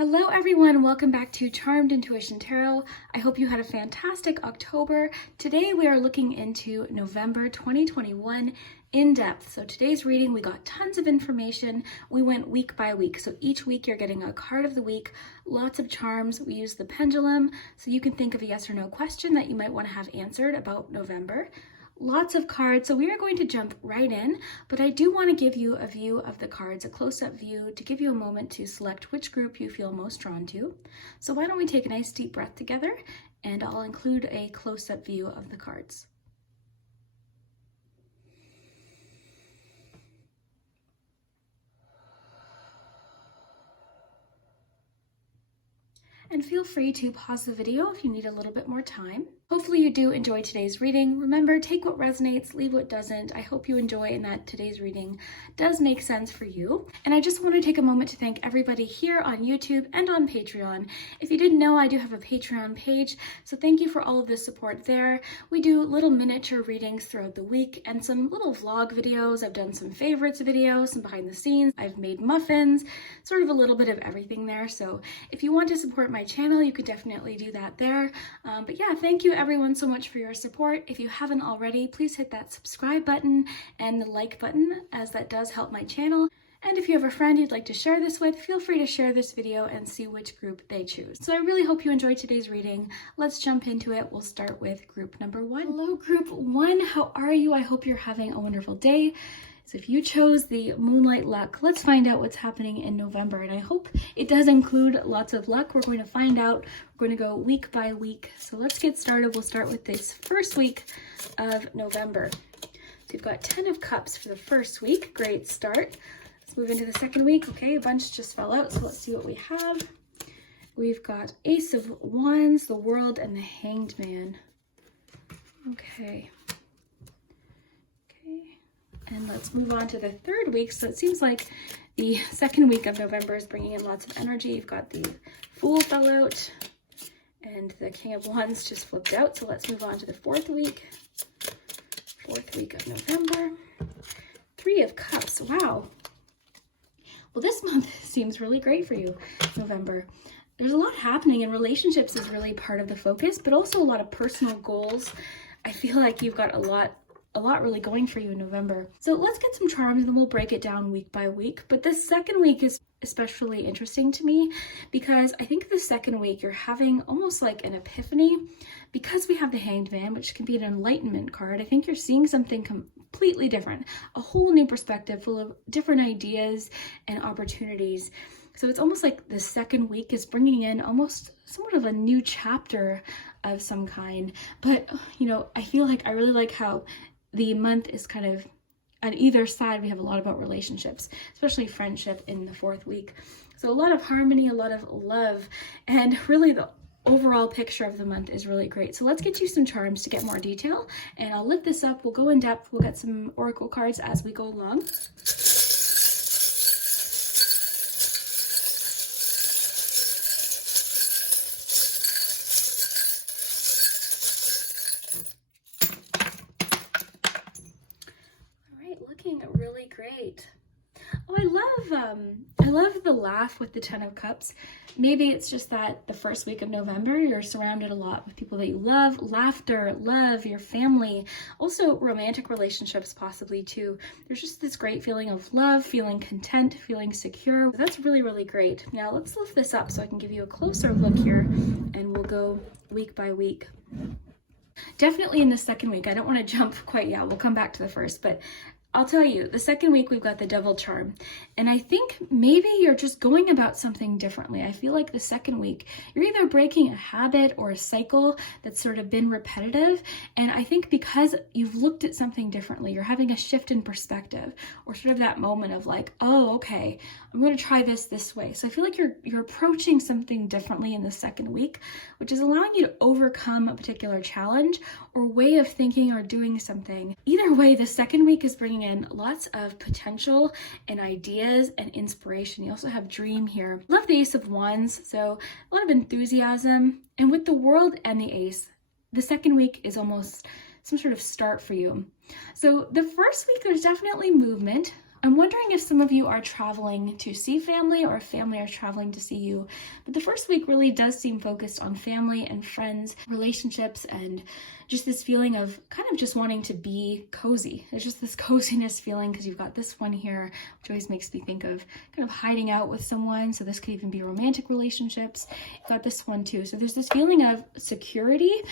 Hello everyone, welcome back to Charmed Intuition Tarot. I hope you had a fantastic October. Today we are looking into November 2021 in depth. So today's reading, we got tons of information. We went week by week. So each week you're getting a card of the week, lots of charms. We use the pendulum so you can think of a yes or no question that you might want to have answered about November. Lots of cards, so we are going to jump right in, but I do want to give you a view of the cards, a close-up view, to give you a moment to select which group you feel most drawn to. So why don't we take a nice deep breath together, and I'll include a close-up view of the cards. And feel free to pause the video if you need a little bit more time. Hopefully you do enjoy today's reading. Remember, take what resonates, leave what doesn't. I hope you enjoy and that today's reading does make sense for you. And I just want to take a moment to thank everybody here on YouTube and on Patreon. If you didn't know, I do have a Patreon page, so thank you for all of the support there. We do little miniature readings throughout the week and some little vlog videos. I've done some favorites videos, some behind the scenes. I've made muffins, sort of a little bit of everything there. So if you want to support my channel, you could definitely do that there. But yeah, thank you everyone so much for your support. If you haven't already, please hit that subscribe button and the like button, as that does help my channel. And if you have a friend you'd like to share this with, feel free to share this video and see which group they choose. So I really hope you enjoyed today's reading. Let's jump into it. We'll start with group number one. Hello, group one. How are you? I hope you're having a wonderful day. So if you chose the Moonlight Luck, let's find out what's happening in November. And I hope it does include lots of luck. We're going to find out. We're going to go week by week. So let's get started. We'll start with this first week of November. So you've got 10 of Cups for the first week. Great start. Let's move into the second week. Okay, a bunch just fell out. So let's see what we have. We've got Ace of Wands, the World, and the Hanged Man. Okay. And let's move on to the third week. So it seems like the second week of November is bringing in lots of energy. You've got the Fool fell out and the King of Wands just flipped out. So let's move on to the fourth week. Fourth week of November. Three of Cups. Wow. Well, this month seems really great for you, November. There's a lot happening, and relationships is really part of the focus, but also a lot of personal goals. I feel like you've got a lot really going for you in November. So let's get some charms and we'll break it down week by week. But this second week is especially interesting to me because I think the second week you're having almost like an epiphany, because we have the Hanged Man, which can be an enlightenment card. I think you're seeing something completely different, a whole new perspective full of different ideas and opportunities. So it's almost like the second week is bringing in almost somewhat of a new chapter of some kind. But, you know, I feel like I really like how the month is kind of on either side. We have a lot about relationships, especially friendship in the fourth week. So a lot of harmony, a lot of love, and really the overall picture of the month is really great. So let's get you some charms to get more detail, and I'll lift this up. We'll go in depth. We'll get some oracle cards as we go along. Really great. Oh, I love the laugh with the 10 of Cups. Maybe it's just that the first week of November, you're surrounded a lot with people that you love, laughter, love, your family, also romantic relationships possibly too. There's just this great feeling of love, feeling content, feeling secure. That's really, really great. Now let's lift this up so I can give you a closer look here, and we'll go week by week. Definitely in the second week, I don't want to jump quite yet. We'll come back to the first, but I'll tell you, the second week we've got the Devil charm, and I think maybe you're just going about something differently. I feel like the second week you're either breaking a habit or a cycle that's sort of been repetitive, and I think because you've looked at something differently, you're having a shift in perspective, or sort of that moment of like, oh, okay, I'm going to try this way. So I feel like you're approaching something differently in the second week, which is allowing you to overcome a particular challenge or way of thinking or doing something. Either way, the second week is bringing in lots of potential and ideas and inspiration. You also have Dream here. Love the Ace of Wands, so a lot of enthusiasm. And with the World and the Ace, the second week is almost some sort of start for you. So the first week, there's definitely movement. I'm wondering if some of you are traveling to see family or if family are traveling to see you. But the first week really does seem focused on family and friends, relationships, and just this feeling of kind of just wanting to be cozy. There's just this coziness feeling because you've got this one here, which always makes me think of kind of hiding out with someone. So this could even be romantic relationships. You've got this one too. So there's this feeling of security,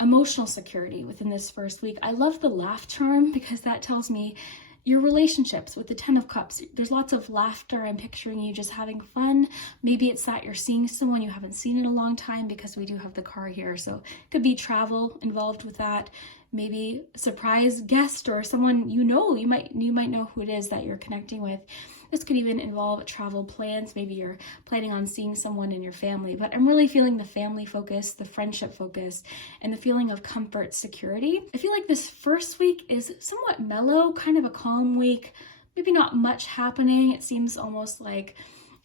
emotional security within this first week. I love the laugh charm because that tells me your relationships with the 10 of Cups. There's lots of laughter. I'm picturing you just having fun. Maybe it's that you're seeing someone you haven't seen in a long time because we do have the car here. So it could be travel involved with that. Maybe a surprise guest or someone you might know who it is that you're connecting with. This could even involve travel plans. Maybe you're planning on seeing someone in your family, but I'm really feeling the family focus, the friendship focus, and the feeling of comfort, security. I feel like this first week is somewhat mellow, kind of a calm week, maybe not much happening. It seems almost like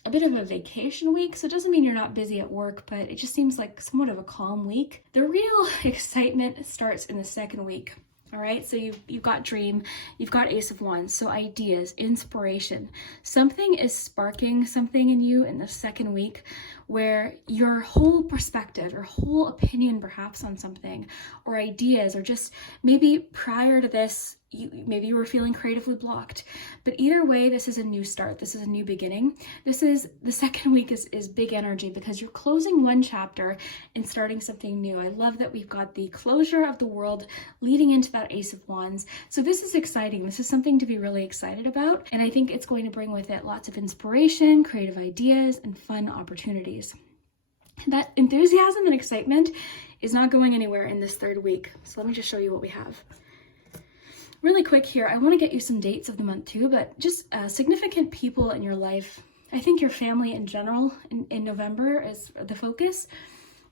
a bit of a vacation week. So it doesn't mean you're not busy at work, but it just seems like somewhat of a calm week. The real excitement starts in the second week. All right, so you've got dream, you've got Ace of Wands, so ideas, inspiration. Something is sparking something in you in the second week where your whole perspective, your whole opinion perhaps on something or ideas, or just maybe prior to this, maybe you were feeling creatively blocked. But either way, this is a new start. This is a new beginning. The second week is big energy because you're closing one chapter and starting something new. I love that we've got the closure of the world leading into that Ace of Wands. So this is exciting. This is something to be really excited about. And I think it's going to bring with it lots of inspiration, creative ideas, and fun opportunities. That enthusiasm and excitement is not going anywhere in this third week. So let me just show you what we have. Really quick here, I want to get you some dates of the month too, but just significant people in your life. I think your family in general in November is the focus,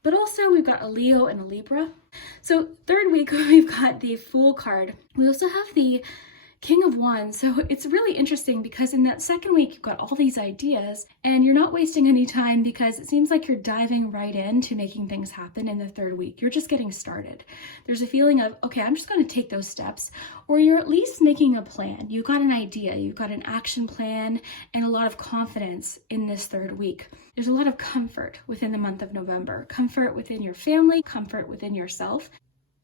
but also we've got a Leo and a Libra. So third week, we've got the Fool card. We also have the King of Wands. So it's really interesting because in that second week, you've got all these ideas and you're not wasting any time because it seems like you're diving right into making things happen in the third week. You're just getting started. There's a feeling of, okay, I'm just going to take those steps, or you're at least making a plan. You've got an idea, you've got an action plan, and a lot of confidence in this third week. There's a lot of comfort within the month of November, comfort within your family, comfort within yourself.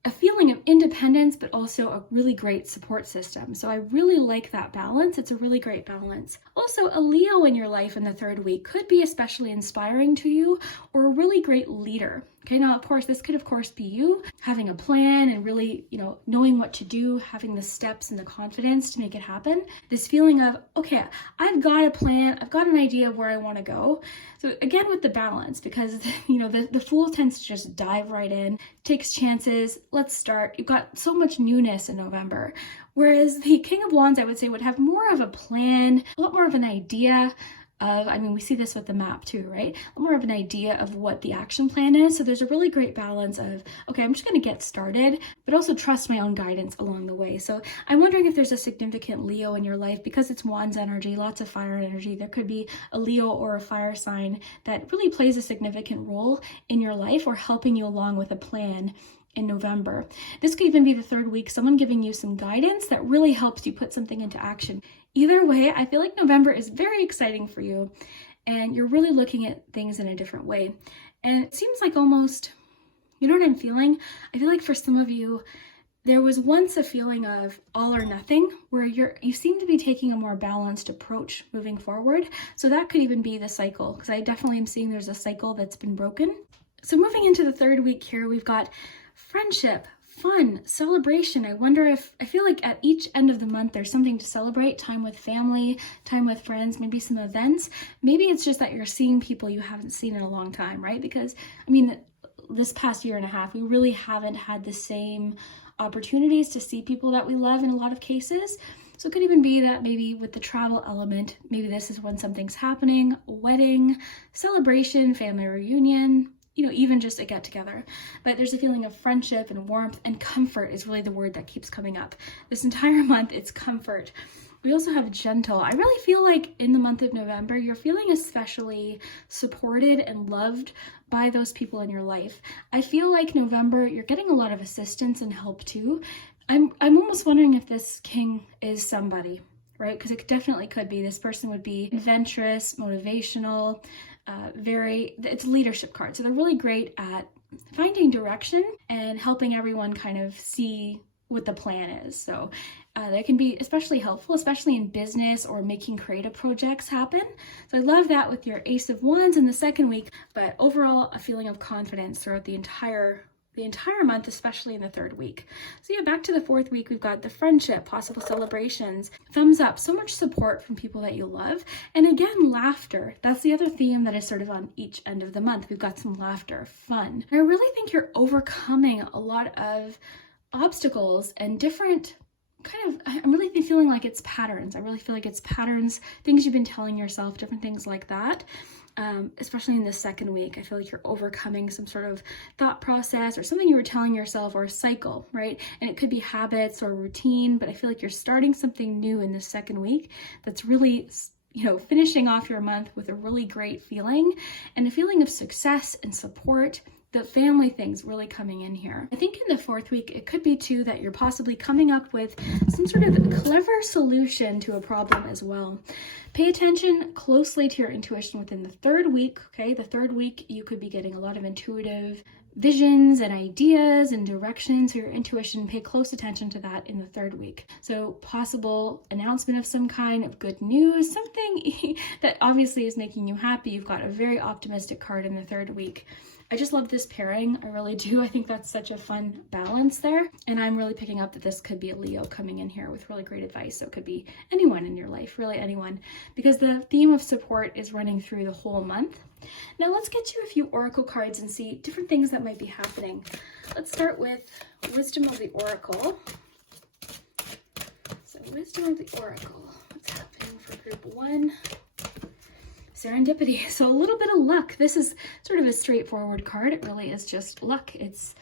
A feeling of independence, but also a really great support system. So I really like that balance. It's a really great balance. Also, a Leo in your life in the third week could be especially inspiring to you, or a really great leader. Okay, now of course, this could of course be you having a plan and really, knowing what to do, having the steps and the confidence to make it happen. This feeling of, okay, I've got a plan, I've got an idea of where I want to go. So again, with the balance, because the Fool tends to just dive right in, takes chances, let's start. You've got so much newness in November. Whereas the King of Wands, I would say, would have more of a plan, a lot more of an idea of, we see this with the map too, right? More of an idea of what the action plan is. So there's a really great balance of, okay, I'm just going to get started, but also trust my own guidance along the way. So I'm wondering if there's a significant Leo in your life, because it's Wands energy, lots of fire energy. There could be a Leo or a fire sign that really plays a significant role in your life or helping you along with a plan in November. This could even be the third week, someone giving you some guidance that really helps you put something into action. Either way, I feel like November is very exciting for you and you're really looking at things in a different way. And it seems like almost, you know what I'm feeling? I feel like for some of you, there was once a feeling of all or nothing where you seem to be taking a more balanced approach moving forward. So that could even be the cycle, because I definitely am seeing there's a cycle that's been broken. So moving into the third week here, we've got friendship, fun, celebration. I feel like at each end of the month, there's something to celebrate, time with family, time with friends, maybe some events. Maybe it's just that you're seeing people you haven't seen in a long time, right? Because, this past year and a half, we really haven't had the same opportunities to see people that we love in a lot of cases. So it could even be that maybe with the travel element, maybe this is when something's happening, a wedding, celebration, family reunion, even just a get together. But there's a feeling of friendship and warmth, and comfort is really the word that keeps coming up. This entire month, it's comfort. We also have gentle. I really feel like in the month of November, you're feeling especially supported and loved by those people in your life. I feel like November, you're getting a lot of assistance and help too. I'm almost wondering if this king is somebody, right? Because it definitely could be. This person would be adventurous, motivational, it's a leadership card. So they're really great at finding direction and helping everyone kind of see what the plan is. So that can be especially helpful, especially in business or making creative projects happen. So I love that with your Ace of Wands in the second week, but overall a feeling of confidence throughout the entire month, especially in the third week. So yeah, back to the fourth week, we've got the friendship, possible celebrations, thumbs up, so much support from people that you love. And again, laughter. That's the other theme that is sort of on each end of the month. We've got some laughter, fun. I really think you're overcoming a lot of obstacles and different I'm really feeling like it's patterns. I really feel like it's patterns, things you've been telling yourself, different things like that. Especially in the second week, I feel like you're overcoming some sort of thought process or something you were telling yourself, or a cycle, right? And it could be habits or routine, but I feel like you're starting something new in the second week that's really, finishing off your month with a really great feeling and a feeling of success and support. The family things really coming in here. I think in the fourth week, it could be too that you're possibly coming up with some sort of clever solution to a problem as well. Pay attention closely to your intuition within the third week, okay? The third week, you could be getting a lot of intuitive visions and ideas and directions. So your intuition, pay close attention to that in the third week. So possible announcement of some kind of good news, something that obviously is making you happy. You've got a very optimistic card in the third week. I just love this pairing. I really do. I think that's such a fun balance there. And I'm really picking up that this could be a Leo coming in here with really great advice. So it could be anyone in your life, really anyone, because the theme of support is running through the whole month. Now let's get you a few oracle cards and see different things that might be happening. Let's start with Wisdom of the Oracle. So Wisdom of the Oracle, what's happening for group 1? Serendipity. So a little bit of luck. This is sort of a straightforward card. It really is just luck. It's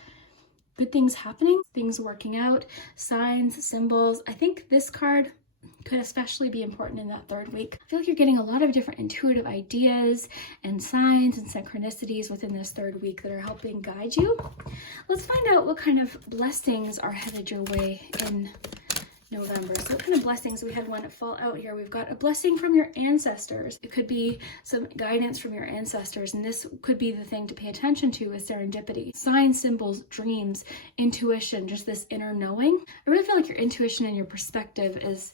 good things happening, things working out, signs, symbols. I think this card could especially be important in that third week. I feel like you're getting a lot of different intuitive ideas and signs and synchronicities within this third week that are helping guide you. Let's find out what kind of blessings are headed your way in November. So what kind of blessings? We had one fall out here. We've got a blessing from your ancestors. It could be some guidance from your ancestors, and this could be the thing to pay attention to with serendipity. Signs, symbols, dreams, intuition, just this inner knowing. I really feel like your intuition and your perspective is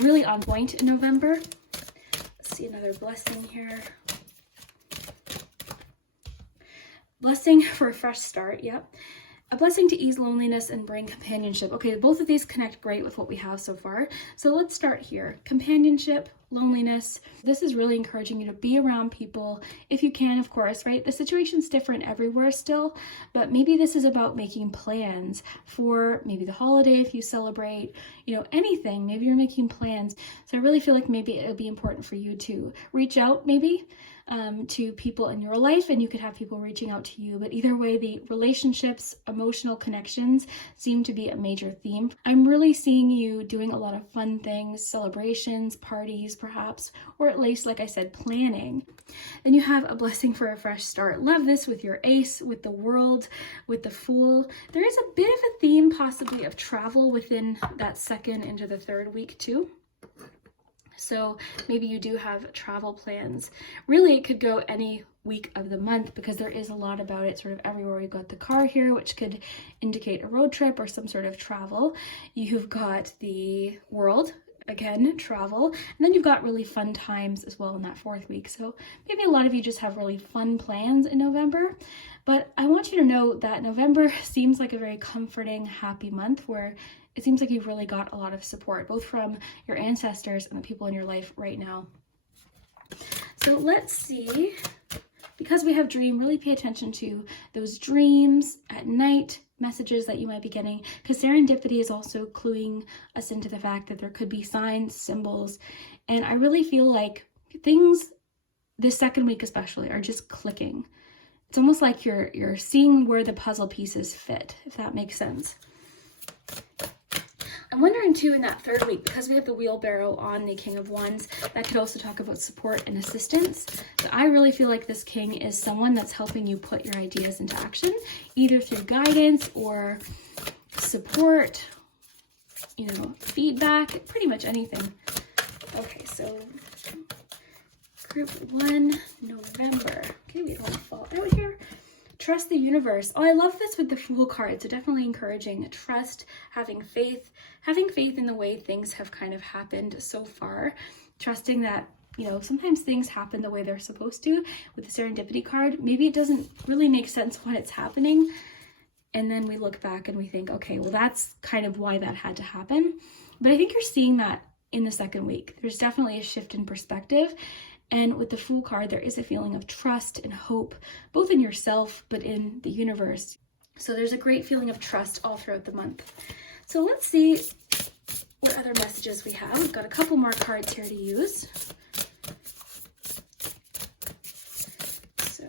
really on point in November. Let's see another blessing here. Blessing for a fresh start. Yep. A blessing to ease loneliness and bring companionship. Okay, both of these connect great with what we have so far. So let's start here. Companionship, loneliness. This is really encouraging you to be around people if you can, of course, right? The situation's different everywhere still, but maybe this is about making plans for maybe the holiday if you celebrate, anything. Maybe you're making plans. So I really feel like maybe it'll be important for you to reach out maybe to people in your life, and you could have people reaching out to you. But either way, the relationships, emotional connections seem to be a major theme. I'm really seeing you doing a lot of fun things, celebrations, parties perhaps, or at least, like I said, planning. Then you have a blessing for a fresh start. Love this with your Ace, with the World, with the Fool. There is a bit of a theme possibly of travel within that second into the third week too. So maybe you do have travel plans. Really, it could go any week of the month because there is a lot about it sort of everywhere. We've got the car here, which could indicate a road trip or some sort of travel. You've got the World, again, travel. And then you've got really fun times as well in that fourth week. So maybe a lot of you just have really fun plans in November. But I want you to know that November seems like a very comforting, happy month where it seems like you've really got a lot of support, both from your ancestors and the people in your life right now. So let's see, because we have dream, really pay attention to those dreams at night, messages that you might be getting, because serendipity is also cluing us into the fact that there could be signs, symbols, and I really feel like things this second week especially are just clicking. It's almost like you're seeing where the puzzle pieces fit, if that makes sense. I'm wondering too in that third week, because we have the wheelbarrow on the King of Wands, that could also talk about support and assistance. But I really feel like this king is someone that's helping you put your ideas into action, either through guidance or support, feedback, pretty much anything. Okay, so group 1, November. Okay, we don't want to fall out here. Trust the universe. Oh, I love this with the Fool card. So definitely encouraging trust, having faith in the way things have kind of happened so far. Trusting that, you know, sometimes things happen the way they're supposed to. With the serendipity card, maybe it doesn't really make sense when it's happening. And then we look back and we think, okay, well, that's kind of why that had to happen. But I think you're seeing that in the second week. There's definitely a shift in perspective. And with the Fool card, there is a feeling of trust and hope, both in yourself, but in the universe. So there's a great feeling of trust all throughout the month. So let's see what other messages we have. We've got a couple more cards here to use. So,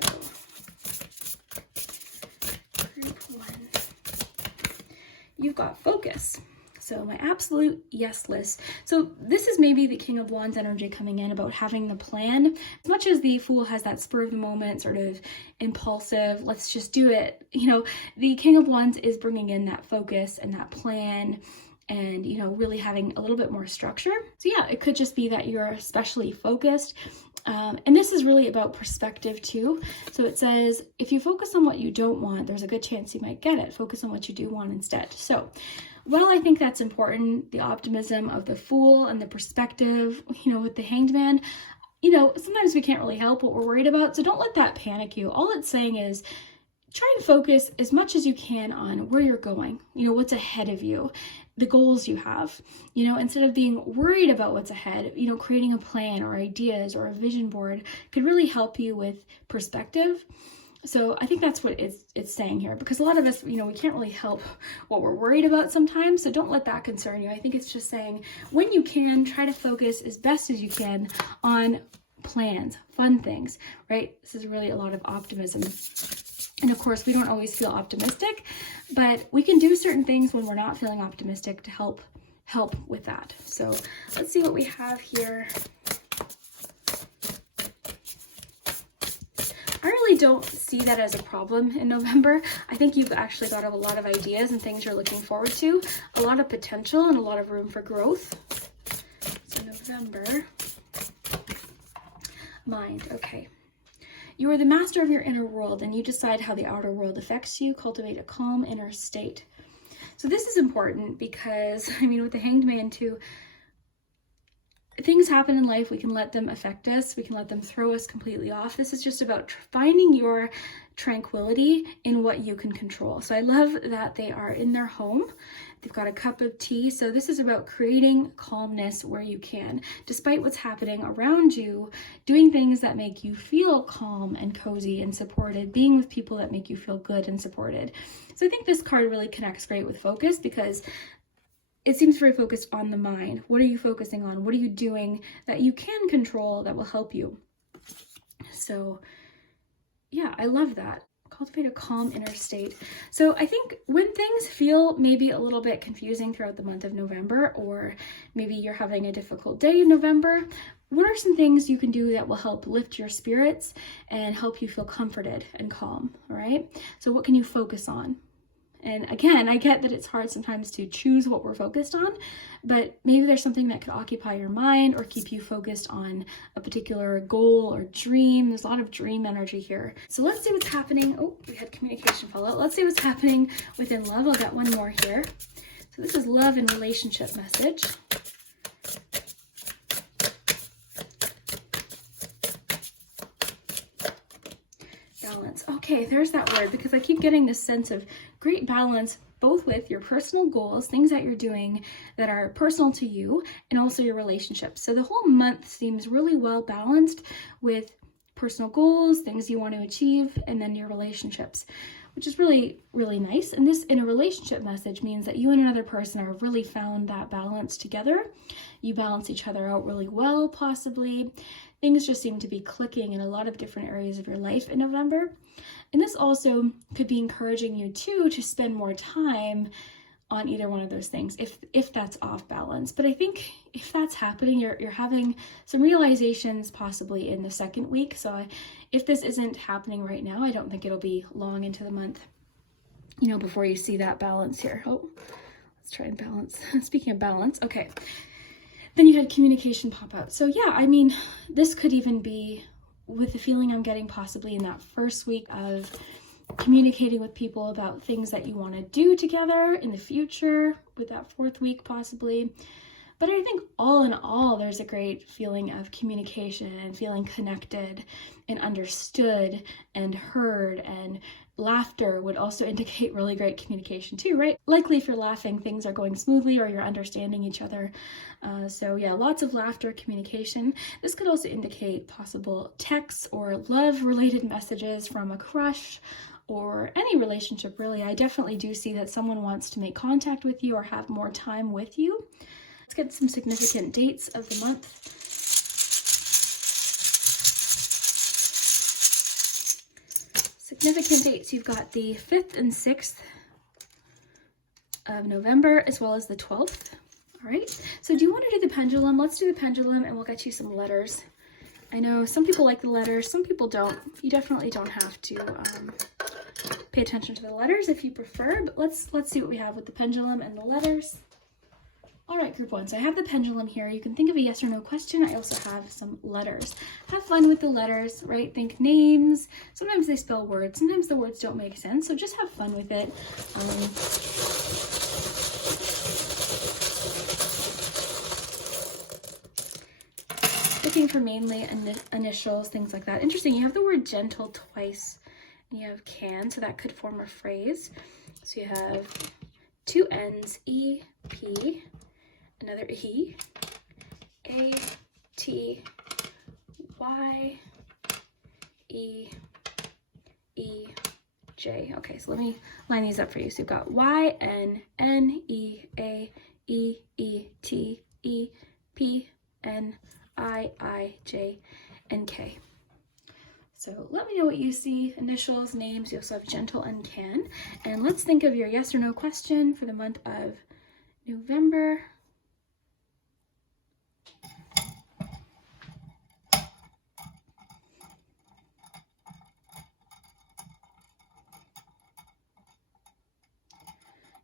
group 1. You've got focus. So my absolute yes list. So this is maybe the King of Wands energy coming in about having the plan. As much as the Fool has that spur of the moment, sort of impulsive, let's just do it. You know, the King of Wands is bringing in that focus and that plan and, you know, really having a little bit more structure. So yeah, it could just be that you're especially focused. And this is really about perspective too. So it says, if you focus on what you don't want, there's a good chance you might get it. Focus on what you do want instead. So while I think that's important, the optimism of the Fool and the perspective, you know, with the Hanged Man, you know, sometimes we can't really help what we're worried about. So don't let that panic you. All it's saying is try and focus as much as you can on where you're going, you know, what's ahead of you, the goals you have, you know, instead of being worried about what's ahead, you know, creating a plan or ideas or a vision board could really help you with perspective. So I think that's what it's saying here, because a lot of us, you know, we can't really help what we're worried about sometimes. So don't let that concern you. I think it's just saying when you can, try to focus as best as you can on plans, fun things, right? This is really a lot of optimism. And of course, we don't always feel optimistic, but we can do certain things when we're not feeling optimistic to help with that. So let's see what we have here. I really don't see that as a problem in November. I think you've actually got a lot of ideas and things you're looking forward to, a lot of potential and a lot of room for growth. So November, mind, okay. You are the master of your inner world and you decide how the outer world affects you. Cultivate a calm inner state. So this is important because, I mean, with the Hanged Man too, things happen in life, we can let them affect us, we can let them throw us completely off. This is just about finding your tranquility in what you can control. So I love that they are in their home. They've got a cup of tea. So this is about creating calmness where you can, despite what's happening around you, doing things that make you feel calm and cozy and supported, being with people that make you feel good and supported. So I think this card really connects great with focus because it seems very focused on the mind. What are you focusing on? What are you doing that you can control that will help you? So yeah, I love that. Cultivate a calm inner state. So I think when things feel maybe a little bit confusing throughout the month of November, or maybe you're having a difficult day in November, what are some things you can do that will help lift your spirits and help you feel comforted and calm, all right? So what can you focus on? And again, I get that it's hard sometimes to choose what we're focused on, but maybe there's something that could occupy your mind or keep you focused on a particular goal or dream. There's a lot of dream energy here. So let's see what's happening. Oh, we had communication fall out. Let's see what's happening within love. I've got one more here. So this is love and relationship message. Balance. Okay, there's that word because I keep getting this sense of great balance both with your personal goals, things that you're doing that are personal to you, and also your relationships. So the whole month seems really well balanced with personal goals, things you want to achieve, and then your relationships, which is really, really nice. And this in a relationship message means that you and another person are really found that balance together. You balance each other out really well, possibly. Things just seem to be clicking in a lot of different areas of your life in November. And this also could be encouraging you too to spend more time on either one of those things if that's off balance. But I think if that's happening, you're having some realizations possibly in the second week. So if this isn't happening right now, I don't think it'll be long into the month, you know, before you see that balance here. Oh, let's try and balance. Speaking of balance, okay. Then you had communication pop out. So yeah, I mean, this could even be with the feeling I'm getting possibly in that first week of communicating with people about things that you want to do together in the future, with that fourth week possibly. But I think all in all, there's a great feeling of communication and feeling connected and understood and heard, and laughter would also indicate really great communication too, right? Likely if you're laughing, things are going smoothly or you're understanding each other. So yeah, lots of laughter, communication. This could also indicate possible texts or love-related messages from a crush or any relationship really. I definitely do see that someone wants to make contact with you or have more time with you. Let's get some significant dates of the month. Significant dates, you've got the 5th and 6th of November, as well as the 12th. All right, so do you want to do the pendulum? Let's do the pendulum and we'll get you some letters. I know some people like the letters, some people don't. You definitely don't have to pay attention to the letters if you prefer, but let's see what we have with the pendulum and the letters. All right, group one, so I have the pendulum here. You can think of a yes or no question. I also have some letters. Have fun with the letters, right? Think names. Sometimes they spell words. Sometimes the words don't make sense, so just have fun with it. Looking for mainly initials, things like that. Interesting, you have the word gentle twice, and you have can, so that could form a phrase. So you have two N's, E, P, another E, A, T, Y, E, E, J. Okay, so let me line these up for you. So you've got Y, N, N, E, A, E, E, T, E, P, N, I, J, and K. So let me know what you see. Initials, names, you also have gentle and can. And let's think of your yes or no question for the month of November.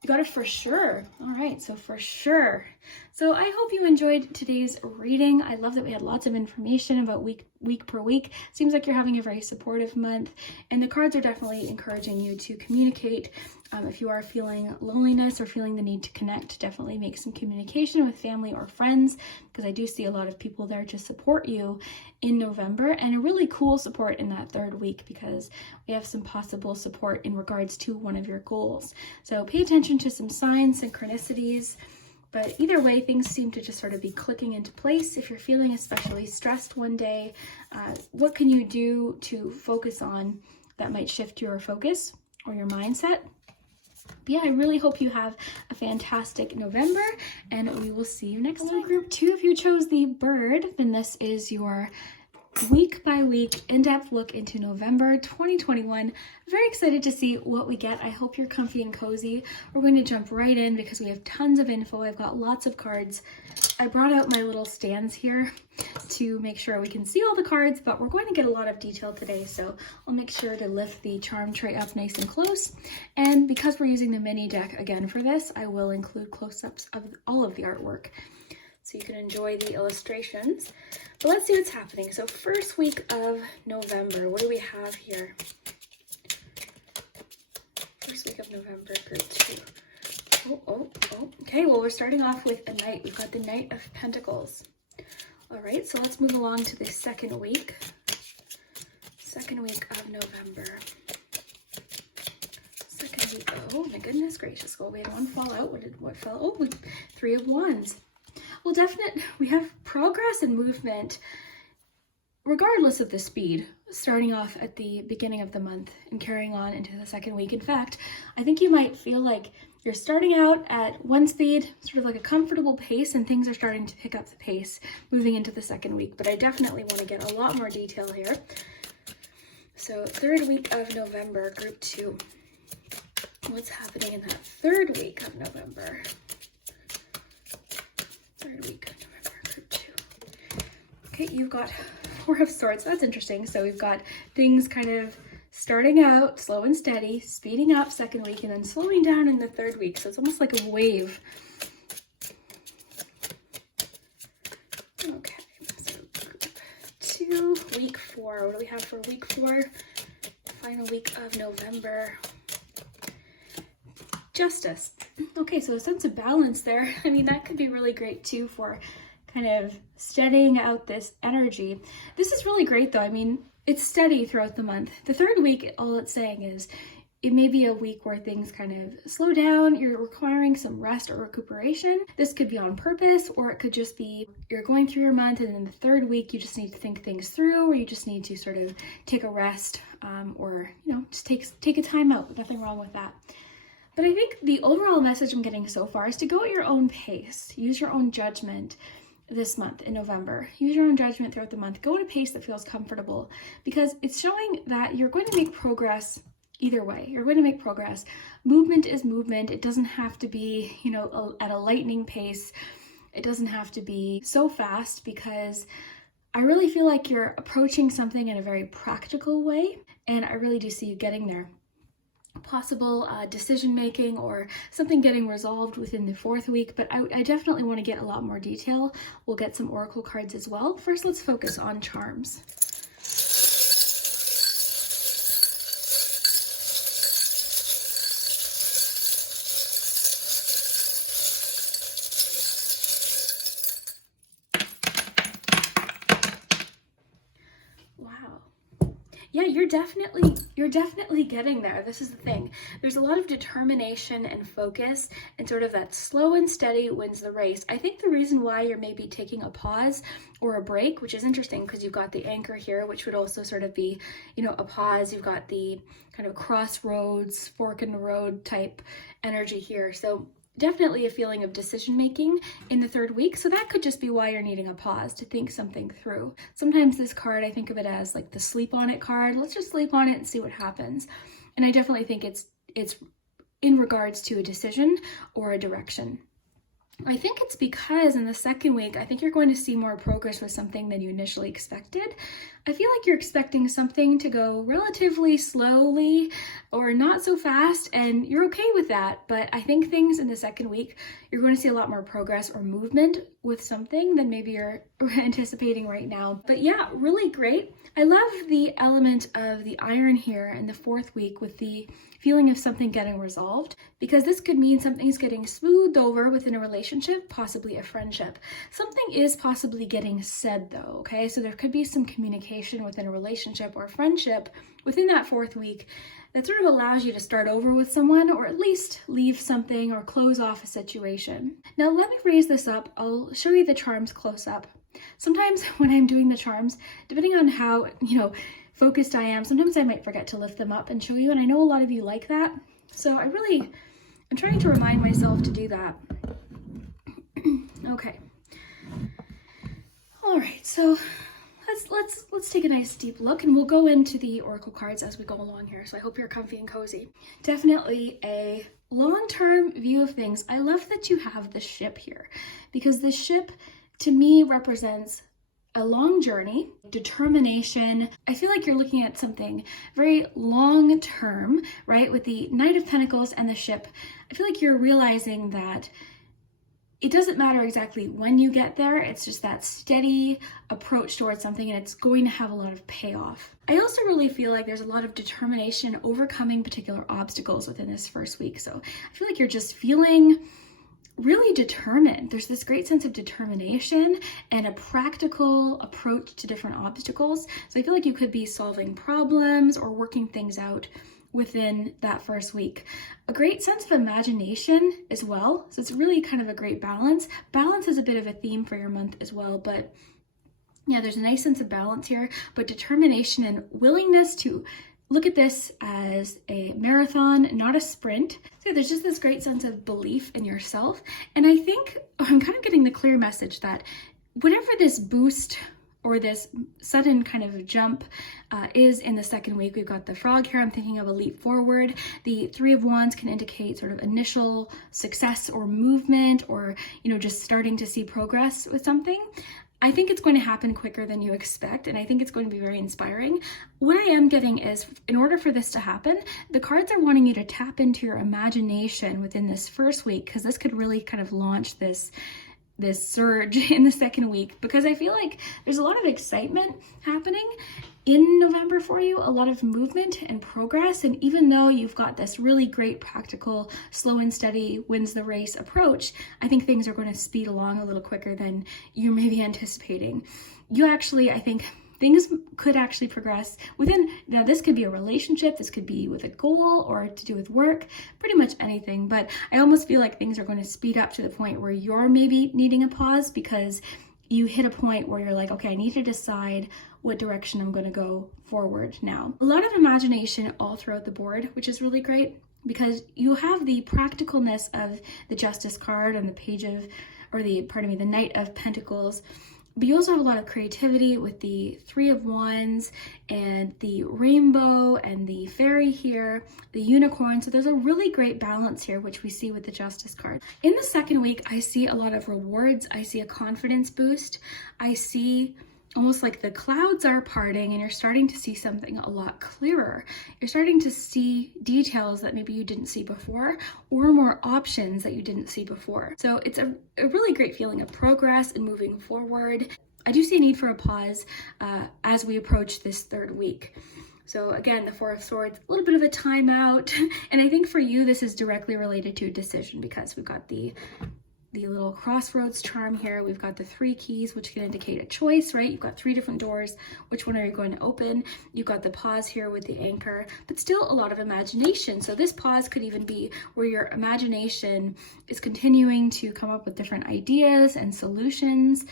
You got it for sure. All right, so for sure. So I hope you enjoyed today's reading. I love that we had lots of information about week per week. Seems like you're having a very supportive month, and the cards are definitely encouraging you to communicate. If you are feeling loneliness or feeling the need to connect, definitely make some communication with family or friends, because I do see a lot of people there to support you in November, and a really cool support in that third week because we have some possible support in regards to one of your goals. So pay attention to some signs, synchronicities, but either way, things seem to just sort of be clicking into place. If you're feeling especially stressed one day, what can you do to focus on that might shift your focus or your mindset? But yeah, I really hope you have a fantastic November, and we will see you next time. Group 2, if you chose the bird, then this is your week by week in-depth look into November 2021. Very excited to see what we get. I hope you're comfy and cozy. We're going to jump right in because we have tons of info. I've got lots of cards. I brought out my little stands here to make sure we can see all the cards, but we're going to get a lot of detail today, so I'll make sure to lift the charm tray up nice and close. And because we're using the mini deck again for this, I will include close-ups of all of the artwork so you can enjoy the illustrations. But let's see what's happening. So first week of November, what do we have here? First week of November, group 2. Oh. Okay, well, we're starting off with a knight. We've got the Knight of Pentacles. All right, so let's move along to the second week. Second week of November. Second week, oh my goodness gracious. Oh, we had one fall out. What fell? Oh, 3 of Wands. Well, we have progress and movement regardless of the speed, starting off at the beginning of the month and carrying on into the second week. In fact, I think you might feel like you're starting out at one speed, sort of like a comfortable pace, and things are starting to pick up the pace moving into the second week. But I definitely want to get a lot more detail here. So third week of November, group 2. What's happening in that third week of November? Third week of November, group 2. Okay, you've got 4 of Swords. That's interesting. So we've got things kind of starting out slow and steady, speeding up second week, and then slowing down in the third week. So it's almost like a wave. to week 4. What do we have for week 4? Final week of November. Justice. Okay, so a sense of balance there. I mean, that could be really great too for kind of steadying out this energy. This is really great though. I mean, it's steady throughout the month. The 3rd week, all it's saying is it may be a week where things kind of slow down, you're requiring some rest or recuperation. This could be on purpose, or it could just be you're going through your month and in the 3rd week you just need to think things through, or you just need to sort of take a rest, or just take a time out. Nothing wrong with that. But I think the overall message I'm getting so far is to go at your own pace. Use your own judgment this month in November. Use your own judgment throughout the month. Go at a pace that feels comfortable, because it's showing that you're going to make progress either way. You're going to make progress. Movement is movement. It doesn't have to be, at a lightning pace. It doesn't have to be so fast, because I really feel like you're approaching something in a very practical way, and I really do see you getting there. Possible decision making or something getting resolved within the 4th week, but I definitely want to get a lot more detail. We'll get some oracle cards as well. First, let's focus on charms. Yeah, you're definitely getting there. This is the thing. There's a lot of determination and focus, and sort of that slow and steady wins the race. I think the reason why you're maybe taking a pause or a break, which is interesting because you've got the anchor here, which would also sort of be, a pause. You've got the kind of crossroads, fork in the road type energy here. So definitely a feeling of decision making in the 3rd week. So that could just be why you're needing a pause to think something through. Sometimes this card, I think of it as like the sleep on it card. Let's just sleep on it and see what happens. And I definitely think it's in regards to a decision or a direction. I think it's because in the 2nd week, I think you're going to see more progress with something than you initially expected. I feel like you're expecting something to go relatively slowly or not so fast, and you're okay with that. But I think things in the 2nd week, you're going to see a lot more progress or movement with something than maybe you're anticipating right now. But yeah, really great. I love the element of the iron here in the 4th week with the feeling of something getting resolved, because this could mean something's getting smoothed over within a relationship, possibly a friendship. Something is possibly getting said though, okay? So there could be some communication within a relationship or friendship within that 4th week that sort of allows you to start over with someone, or at least leave something or close off a situation. Now let me raise this up. I'll show you the charms close up. Sometimes when I'm doing the charms, depending on how, focused I am, sometimes I might forget to lift them up and show you, and I know a lot of you like that. So I'm trying to remind myself to do that. Okay. All right, so let's take a nice deep look, and we'll go into the oracle cards as we go along here. So I hope you're comfy and cozy. Definitely a long-term view of things. I love that you have the ship here, because the ship to me represents a long journey, determination. I feel like you're looking at something very long term, right? With the Knight of Pentacles and the ship, I feel like you're realizing that it doesn't matter exactly when you get there. It's just that steady approach towards something, and it's going to have a lot of payoff. I also really feel like there's a lot of determination overcoming particular obstacles within this 1st week. So I feel like you're just feeling really determined. There's this great sense of determination and a practical approach to different obstacles. So I feel like you could be solving problems or working things out within that 1st week. A great sense of imagination as well. So it's really kind of a great balance. Balance is a bit of a theme for your month as well, but yeah, there's a nice sense of balance here, but determination and willingness to look at this as a marathon, not a sprint. So there's just this great sense of belief in yourself. And I think I'm kind of getting the clear message that whatever this boost or this sudden kind of jump is in the 2nd week, we've got the frog here. I'm thinking of a leap forward. The 3 of Wands can indicate sort of initial success or movement, or, just starting to see progress with something. I think it's going to happen quicker than you expect, and I think it's going to be very inspiring. What I am getting is, in order for this to happen, the cards are wanting you to tap into your imagination within this 1st week, because this could really kind of launch this this surge in the second week, because I feel like there's a lot of excitement happening in November for you, a lot of movement and progress. And even though you've got this really great practical, slow and steady wins the race approach, I think things are going to speed along a little quicker than you may be anticipating. I think things could actually progress within, now this could be a relationship, this could be with a goal or to do with work, pretty much anything. But I almost feel like things are going to speed up to the point where you're maybe needing a pause because you hit a point where you're like, okay, I need to decide what direction I'm going to go forward now. A lot of imagination all throughout the board, which is really great because you have the practicalness of the Justice card and the Knight of Pentacles. But you also have a lot of creativity with the Three of Wands and the rainbow and the fairy here, the unicorn. So there's a really great balance here, which we see with the Justice card. In the second week, I see a lot of rewards. I see a confidence boost. I see almost like the clouds are parting and you're starting to see something a lot clearer. You're starting to see details that maybe you didn't see before, or more options that you didn't see before. So it's a really great feeling of progress and moving forward. I do see a need for a pause as we approach this third week. So again, the Four of Swords, a little bit of a timeout. And I think for you, this is directly related to a decision because we've got the little crossroads charm here. We've got the 3 keys, which can indicate a choice, right? You've got 3 different doors. Which one are you going to open? You've got the pause here with the anchor, but still a lot of imagination. So this pause could even be where your imagination is continuing to come up with different ideas and solutions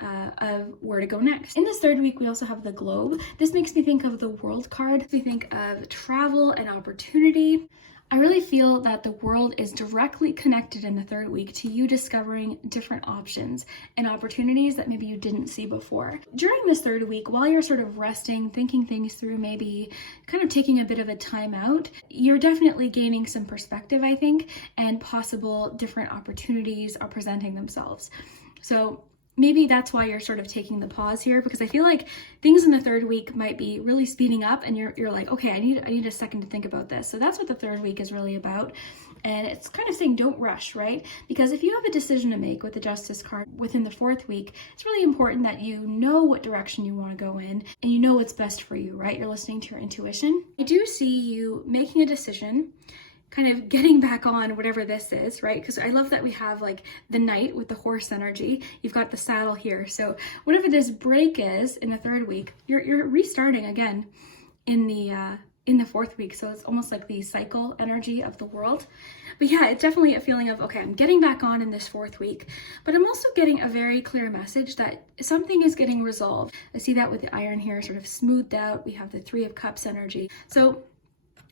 of where to go next. In this third week, we also have the globe. This makes me think of the World card. We think of travel and opportunity. I really feel that the world is directly connected in the third week to you discovering different options and opportunities that maybe you didn't see before. During this third week, while you're sort of resting, thinking things through, maybe kind of taking a bit of a time out, you're definitely gaining some perspective, I think, and possible different opportunities are presenting themselves. So maybe that's why you're sort of taking the pause here, because I feel like things in the third week might be really speeding up and you're like, okay, I need a second to think about this. So that's what the third week is really about. And it's kind of saying don't rush, right? Because if you have a decision to make with the Justice card within the fourth week, it's really important that you know what direction you want to go in and you know what's best for you, right? You're listening to your intuition. I do see you making a decision, kind of getting back on whatever this is, right? Because I love that we have like the knight with the horse energy. You've got the saddle here. So whatever this break is in the third week, you're restarting again in the fourth week. So it's almost like the cycle energy of the world. But yeah, it's definitely a feeling of, okay, I'm getting back on in this fourth week, but I'm also getting a very clear message that something is getting resolved. I see that with the iron here sort of smoothed out. We have the Three of Cups energy. So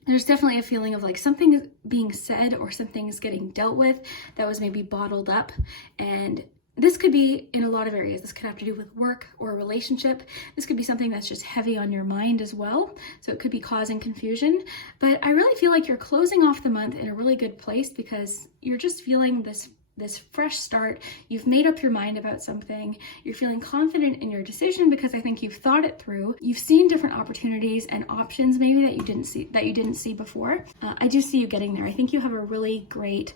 there's definitely a feeling of like something is being said or something is getting dealt with that was maybe bottled up. And this could be in a lot of areas. This could have to do with work or a relationship. This could be something that's just heavy on your mind as well. So it could be causing confusion. But I really feel like you're closing off the month in a really good place because you're just feeling this fresh start. You've made up your mind about something. You're feeling confident in your decision because I think you've thought it through. You've seen different opportunities and options maybe that you didn't see before. I do see you getting there. I think you have a really great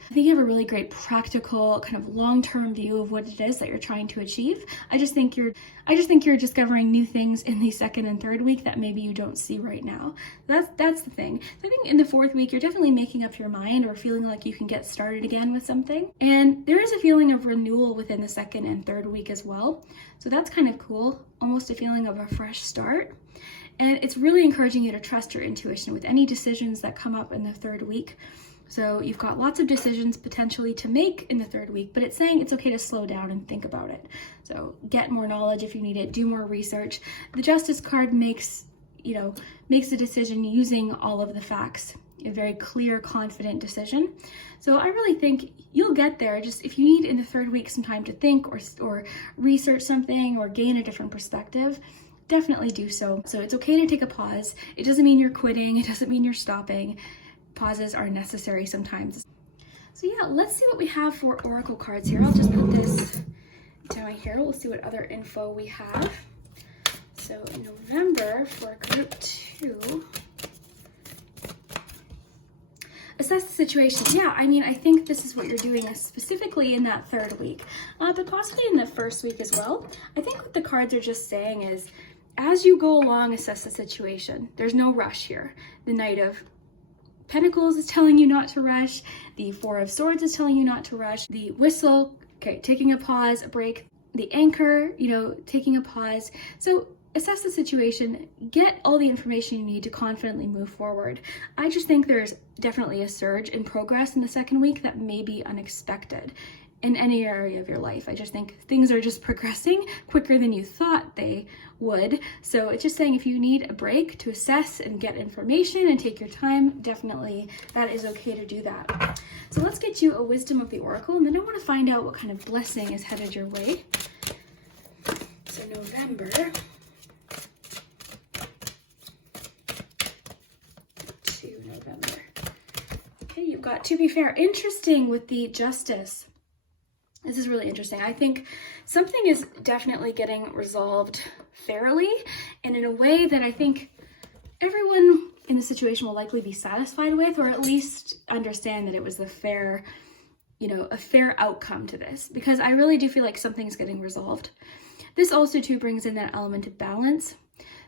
practical kind of long-term view of what it is that you're trying to achieve. I just think you're discovering new things in the second and third week that maybe you don't see right now. That's the thing. So I think in the fourth week, you're definitely making up your mind or feeling like you can get started again with something. And there is a feeling of renewal within the second and third week as well. So that's kind of cool, almost a feeling of a fresh start. And it's really encouraging you to trust your intuition with any decisions that come up in the third week. So you've got lots of decisions potentially to make in the third week, but it's saying it's okay to slow down and think about it. So get more knowledge if you need it, do more research. The Justice card makes the decision using all of the facts, a very clear, confident decision. So I really think you'll get there. Just if you need in the third week some time to think or research something or gain a different perspective, definitely do so. So it's okay to take a pause. It doesn't mean you're quitting. It doesn't mean you're stopping. Pauses are necessary sometimes. So yeah, let's see what we have for oracle cards here. I'll just put this down here. We'll see what other info we have. So in November for group 2, Assess the situation. Yeah, I mean, I think this is what you're doing specifically in that third week, but possibly in the first week as well. I think what the cards are just saying is, as you go along, assess the situation. There's no rush here. The Knight of Pentacles is telling you not to rush. The Four of Swords is telling you not to rush. The whistle, okay, taking a pause, a break. The Anchor, you know, taking a pause. So assess the situation, get all the information you need to confidently move forward. I just think there's definitely a surge in progress in the second week that may be unexpected in any area of your life. I just think things are just progressing quicker than you thought they would. So it's just saying if you need a break to assess and get information and take your time, definitely that is okay to do that. So let's get you a Wisdom of the Oracle, and then I want to find out what kind of blessing is headed your way. So November. November. Okay, you've got To Be Fair. Interesting with the Justice. This is really interesting. I think something is definitely getting resolved fairly and in a way that I think everyone in the situation will likely be satisfied with, or at least understand that it was the fair, you know, a fair outcome to this, because I really do feel like something's getting resolved. This also too brings in that element of balance.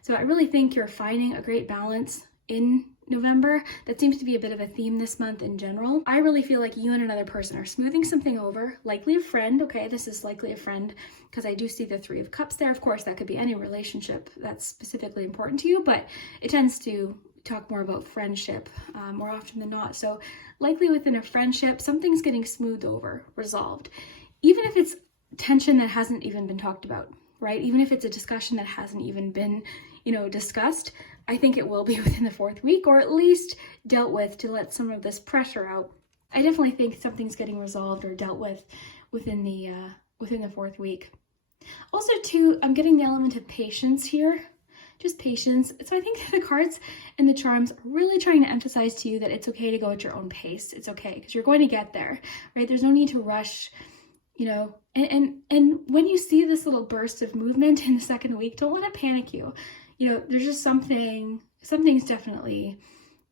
So I really think you're finding a great balance in November. That seems to be a bit of a theme this month in general. I really feel like you and another person are smoothing something over, likely a friend. Okay, this is likely a friend because I do see the Three of Cups there. Of course, that could be any relationship that's specifically important to you, but it tends to talk more about friendship more often than not. So likely within a friendship, something's getting smoothed over, resolved. Even if it's tension that hasn't even been talked about, right? Even if it's a discussion that hasn't even been, you know, discussed, I think it will be within the fourth week, or at least dealt with to let some of this pressure out. I definitely think something's getting resolved or dealt with within the fourth week. Also too, I'm getting the element of patience here, just patience. So I think the cards and the charms are really trying to emphasize to you that it's okay to go at your own pace. It's okay, because you're going to get there, right? There's no need to rush, you know, and when you see this little burst of movement in the second week, don't let it panic you. You know, there's just something's definitely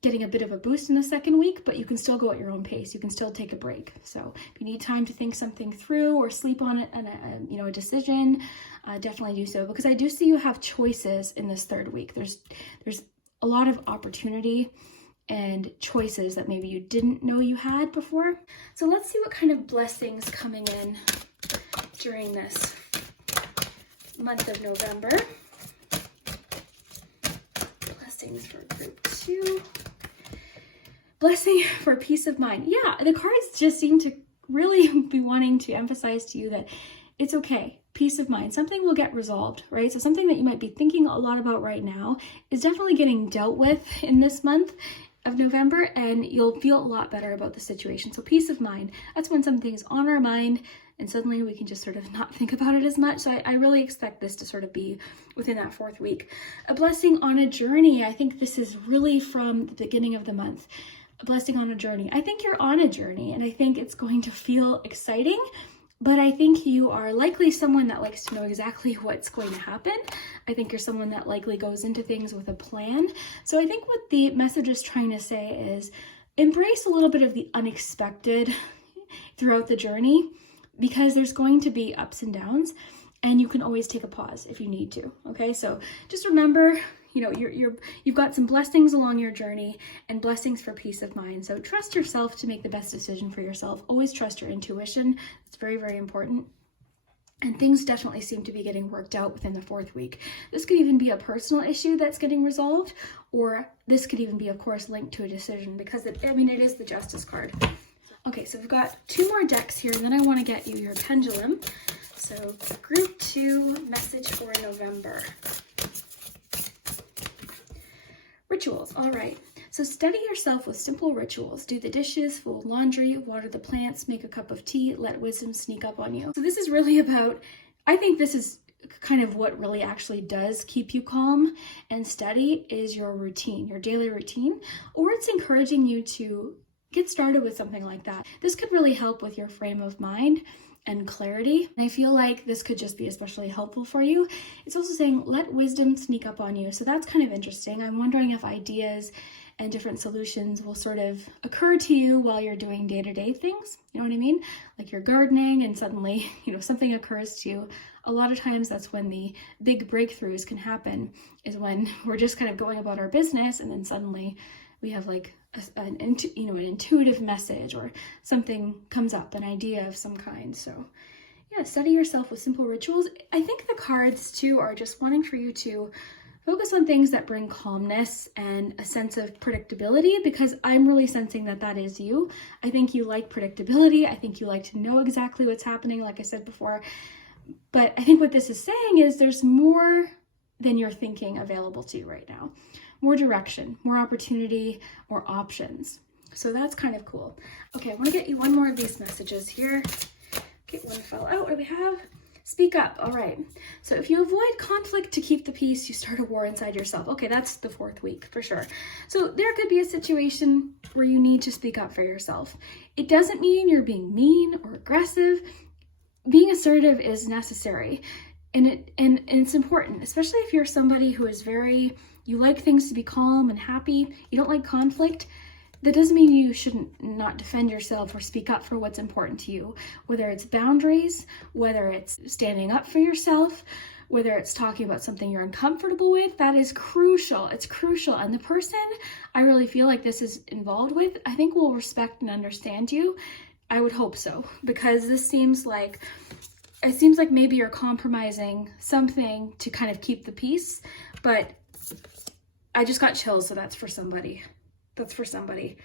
getting a bit of a boost in the second week, but you can still go at your own pace. You can still take a break. So if you need time to think something through or sleep on it and a decision, definitely do so, because I do see you have choices in this third week. There's a lot of opportunity and choices that maybe you didn't know you had before. So let's see what kind of blessings coming in during this month of November. Blessings for group 2. Blessing for peace of mind. Yeah, the cards just seem to really be wanting to emphasize to you that it's okay. Peace of mind. Something will get resolved, right? So something that you might be thinking a lot about right now is definitely getting dealt with in this month of November, and you'll feel a lot better about the situation. So peace of mind. That's when something's on our mind and suddenly we can just sort of not think about it as much. So I really expect this to sort of be within that fourth week. A blessing on a journey. I think this is really from the beginning of the month. A blessing on a journey. I think you're on a journey, and I think it's going to feel exciting, but I think you are likely someone that likes to know exactly what's going to happen. I think you're someone that likely goes into things with a plan. So I think what the message is trying to say is embrace a little bit of the unexpected throughout the journey, because there's going to be ups and downs, and you can always take a pause if you need to. Okay, so just remember, you know, you've got some blessings along your journey and blessings for peace of mind. So trust yourself to make the best decision for yourself. Always trust your intuition. It's very, very important. And things definitely seem to be getting worked out within the fourth week. This could even be a personal issue that's getting resolved, or this could even be, of course, linked to a decision, because it is the Justice card. Okay, so we've got 2 more decks here, and then I want to get you your pendulum. So group 2 message for November. Rituals. All right. So steady yourself with simple rituals. Do the dishes, fold laundry, water the plants, make a cup of tea, let wisdom sneak up on you. So this is really about, I think this is kind of what really actually does keep you calm and steady, is your routine, your daily routine, or it's encouraging you to get started with something like that. This could really help with your frame of mind and clarity. And I feel like this could just be especially helpful for you. It's also saying, let wisdom sneak up on you. So that's kind of interesting. I'm wondering if ideas and different solutions will sort of occur to you while you're doing day-to-day things. You know what I mean? Like you're gardening and suddenly, something occurs to you. A lot of times that's when the big breakthroughs can happen, is when we're just kind of going about our business and then suddenly we have like an intuitive message or something comes up, an idea of some kind. So yeah, steady yourself with simple rituals. I think the cards too are just wanting for you to focus on things that bring calmness and a sense of predictability, because I'm really sensing that that is you. I think you like predictability. I think you like to know exactly what's happening, like I said before. But I think what this is saying is there's more than you're thinking available to you right now. More direction, more opportunity, more options. So that's kind of cool. Okay, I want to get you one more of these messages here. Okay, one fell out. What do we have? Speak up. All right. So if you avoid conflict to keep the peace, you start a war inside yourself. Okay, that's the 4th week for sure. So there could be a situation where you need to speak up for yourself. It doesn't mean you're being mean or aggressive. Being assertive is necessary, and it's important, especially if you're somebody who is you like things to be calm and happy. You don't like conflict. That doesn't mean you shouldn't not defend yourself or speak up for what's important to you, whether it's boundaries, whether it's standing up for yourself, whether it's talking about something you're uncomfortable with. That is crucial. It's crucial. And the person I really feel like this is involved with, I think will respect and understand you. I would hope so, because it seems like maybe you're compromising something to kind of keep the peace, but I just got chills, so that's for somebody. That's for somebody.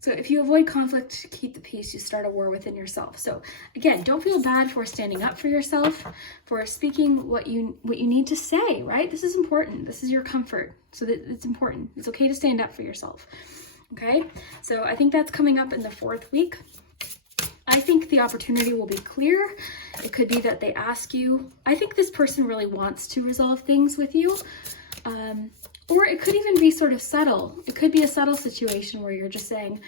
So if you avoid conflict to keep the peace, you start a war within yourself. So again, don't feel bad for standing up for yourself, for speaking what you need to say, right? This is important. This is your comfort. So that it's important. It's okay to stand up for yourself. Okay? So I think that's coming up in the 4th week. I think the opportunity will be clear. It could be that they ask you. I think this person really wants to resolve things with you. Or it could even be sort of subtle. It could be a subtle situation where you're just saying,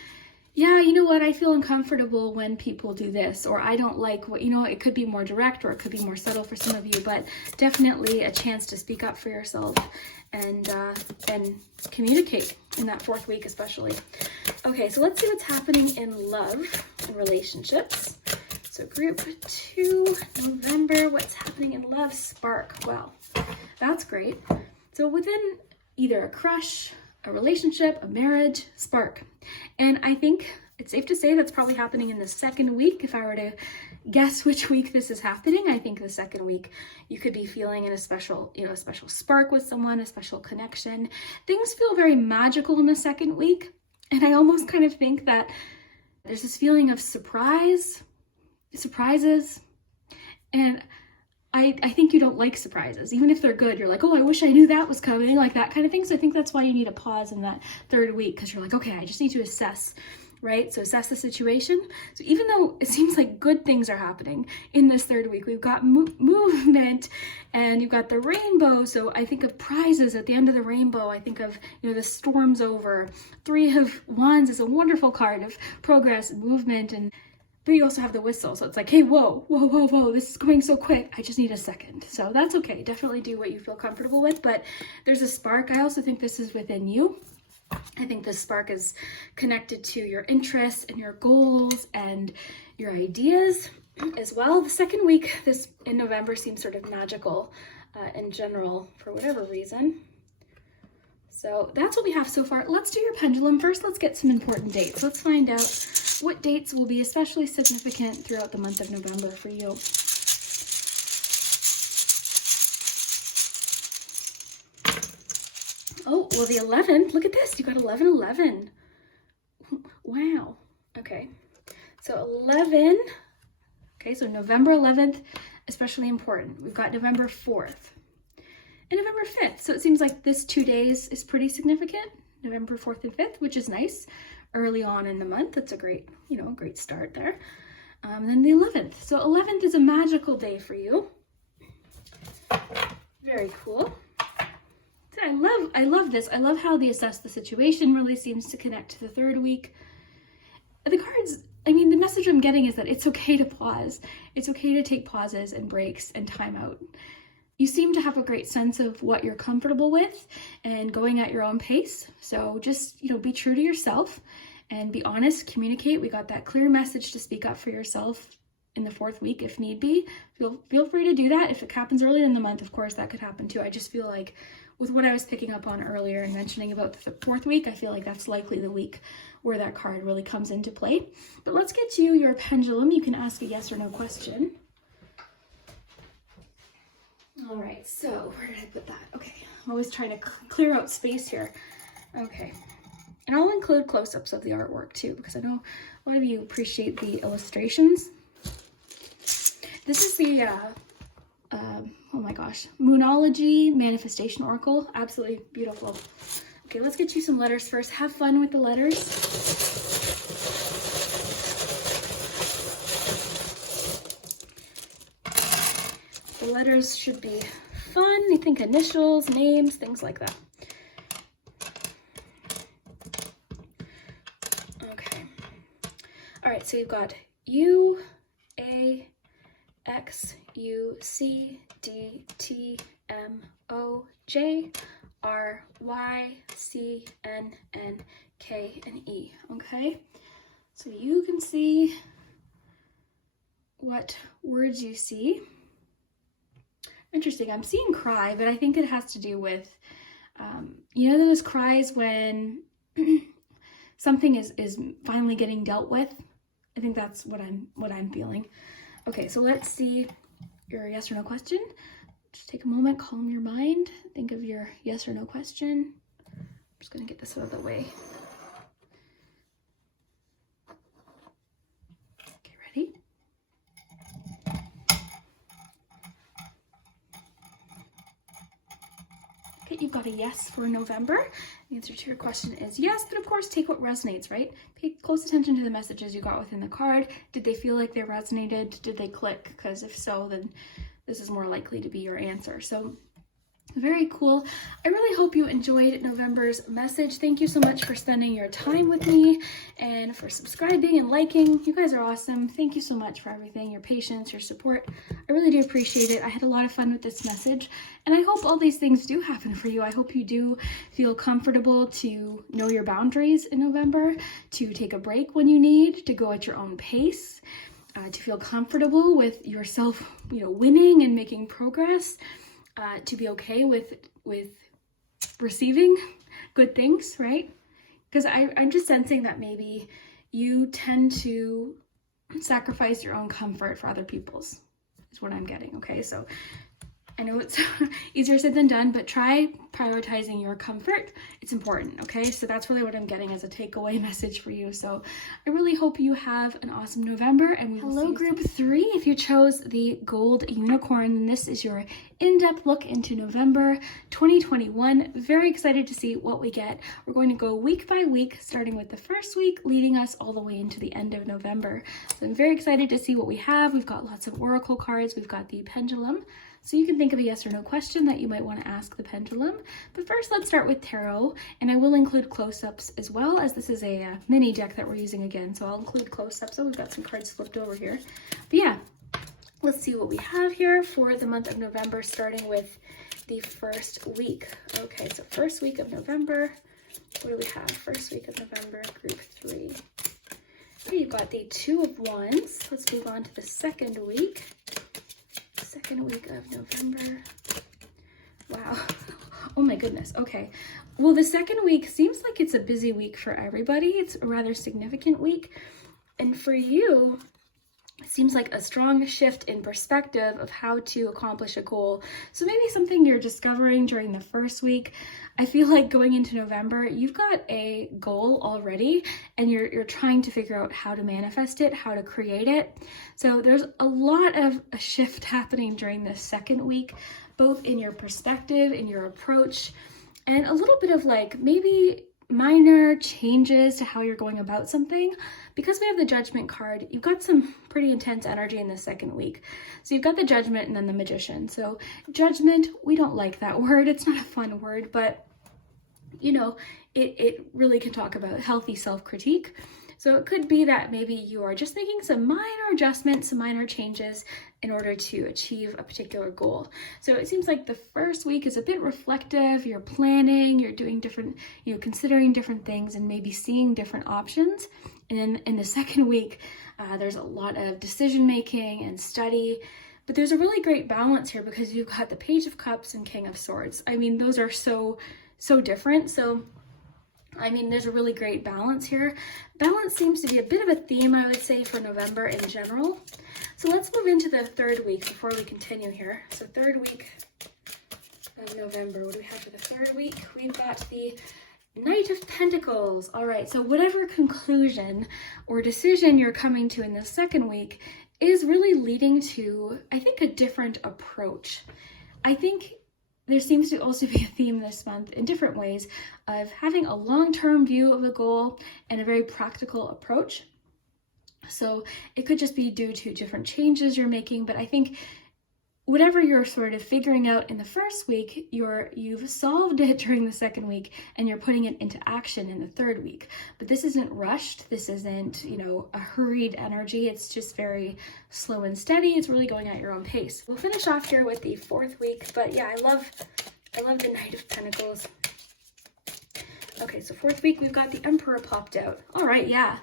yeah, you know what, I feel uncomfortable when people do this, or I don't like what, it could be more direct, or it could be more subtle for some of you, but definitely a chance to speak up for yourself and communicate in that 4th week especially. Okay, so let's see what's happening in love and relationships. So group 2, November, what's happening in love? Spark. Wow, that's great. So within either a crush, a relationship, a marriage, spark. And I think it's safe to say that's probably happening in the 2nd week. If I were to guess which week this is happening, I think the 2nd week you could be feeling in a special spark with someone, a special connection. Things feel very magical in the 2nd week. And I almost kind of think that there's this feeling of surprises. And I think you don't like surprises. Even if they're good, you're like, oh, I wish I knew that was coming, like that kind of thing. So I think that's why you need a pause in that 3rd week, because you're like, okay, I just need to assess, right? So assess the situation. So even though it seems like good things are happening in this 3rd week, we've got movement and you've got the rainbow. So I think of prizes at the end of the rainbow. I think of, the storm's over. 3 of Wands is a wonderful card of progress and movement, but you also have the whistle. So it's like, hey, whoa, this is going so quick. I just need a second. So that's okay. Definitely do what you feel comfortable with. But there's a spark. I also think this is within you. I think this spark is connected to your interests and your goals and your ideas as well. The 2nd week, this in November, seems sort of magical in general for whatever reason. So that's what we have so far. Let's do your pendulum first. Let's get some important dates. Let's find out what dates will be especially significant throughout the month of November for you. Oh, well, the 11th. Look at this. You got 11/11. Wow. Okay. So 11. Okay, so November 11th, especially important. We've got November 4th. And November 5th. So it seems like this 2 days is pretty significant. November 4th and 5th, which is nice. Early on in the month. That's a great, great start there. Then the 11th. So 11th is a magical day for you. Very cool. So I love this. I love how the assess the situation really seems to connect to the 3rd week. The cards, the message I'm getting is that it's okay to pause. It's okay to take pauses and breaks and time out. you seem to have a great sense of what you're comfortable with and going at your own pace. So just, be true to yourself and be honest, communicate. We got that clear message to speak up for yourself in the 4th week if need be. Feel free to do that. If it happens earlier in the month, of course, that could happen too. I just feel like with what I was picking up on earlier and mentioning about the 4th week, I feel like that's likely the week where that card really comes into play. But let's get to your pendulum. You can ask a yes or no question. All right, so where did I put that? Okay, I'm always trying to clear out space here. Okay, and I'll include close-ups of the artwork too, because I know a lot of you appreciate the illustrations. This is the, oh my gosh, Moonology Manifestation Oracle. Absolutely beautiful. Okay, let's get you some letters first. Have fun with the letters. The letters should be fun. You think initials, names, things like that. Okay. All right, so you've got U, A, X, U, C, D, T, M, O, J, R, Y, C, N, N, K, and E, okay? So you can see what words you see. Interesting, I'm seeing cry, but I think it has to do with, those cries when something is finally getting dealt with. I think that's what I'm feeling. Okay, so let's see your yes or no question. Just take a moment, calm your mind, think of your yes or no question. I'm just gonna get this out of the way. Okay, ready? Okay, you've got a yes for November. The answer to your question is yes, but of course take what resonates, right? Pay close attention to the messages you got within the card. Did they feel like they resonated? Did they click? Because if so, then this is more likely to be your answer. So very cool. I really hope you enjoyed November's message. Thank you so much for spending your time with me and for subscribing and liking. You guys are awesome. Thank you so much for everything, your patience, your support. I really do appreciate it. I had a lot of fun with this message, and I hope all these things do happen for you. I hope you do feel comfortable to know your boundaries in November, to take a break when you need, to go at your own pace, to feel comfortable with yourself, winning and making progress. To be okay with receiving good things, right? Because I'm just sensing that maybe you tend to sacrifice your own comfort for other people's, is what I'm getting, okay? So I know it's easier said than done, but try prioritizing your comfort. It's important, okay? So that's really what I'm getting as a takeaway message for you. So I really hope you have an awesome November, and hello group 3. If you chose the gold unicorn, this is your in-depth look into November 2021. Very excited to see what we get. We're going to go week by week, starting with the first week, leading us all the way into the end of November. So I'm very excited to see what we have. We've got lots of oracle cards. We've got the pendulum. So you can think of a yes or no question that you might want to ask the pendulum. But first, let's start with tarot, and I will include close-ups as well, as this is a mini deck that we're using again. So I'll include close-ups. So we've got some cards flipped over here. But yeah, let's see what we have here for the month of November, starting with the first week. Okay, so first week of November. What do we have? First week of November, group 3. Okay, you've got the 2 of Wands. Let's move on to the second week. Second week of November. Wow. Oh my goodness. Okay. Well, the second week seems like it's a busy week for everybody. It's a rather significant week. And for you, it seems like a strong shift in perspective of how to accomplish a goal. So maybe something you're discovering during the first week. I feel like going into November, you've got a goal already, and you're trying to figure out how to manifest it, how to create it. So there's a lot of a shift happening during this second week, both in your perspective, in your approach, and a little bit of like maybe minor changes to how you're going about something. Because we have the Judgment card, you've got some pretty intense energy in the second week. So you've got the Judgment and then the Magician. So Judgment, we don't like that word. It's not a fun word, but it really can talk about healthy self-critique. So it could be that maybe you are just making some minor adjustments, some minor changes in order to achieve a particular goal. So it seems like the first week is a bit reflective, you're planning, you're doing different, considering different things and maybe seeing different options. And then in the second week, there's a lot of decision making and study. But there's a really great balance here because you've got the Page of Cups and King of Swords. I mean, those are so different. So, I mean, there's a really great balance here. Balance seems to be a bit of a theme, I would say, for November in general. So let's move into the third week before we continue here. So third week of November, what do we have for the third week? We've got the Knight of Pentacles. All right, so whatever conclusion or decision you're coming to in the second week is really leading to, I think, a different approach. I think there seems to also be a theme this month in different ways of having a long-term view of a goal and a very practical approach. So it could just be due to different changes you're making, but I think whatever you're sort of figuring out in the first week, you've solved it during the second week and you're putting it into action in the third week. But this isn't rushed. This isn't, a hurried energy. It's just very slow and steady. It's really going at your own pace. We'll finish off here with the fourth week, but yeah, I love the Knight of Pentacles. Okay, so fourth week, we've got the Emperor popped out. All right, yeah.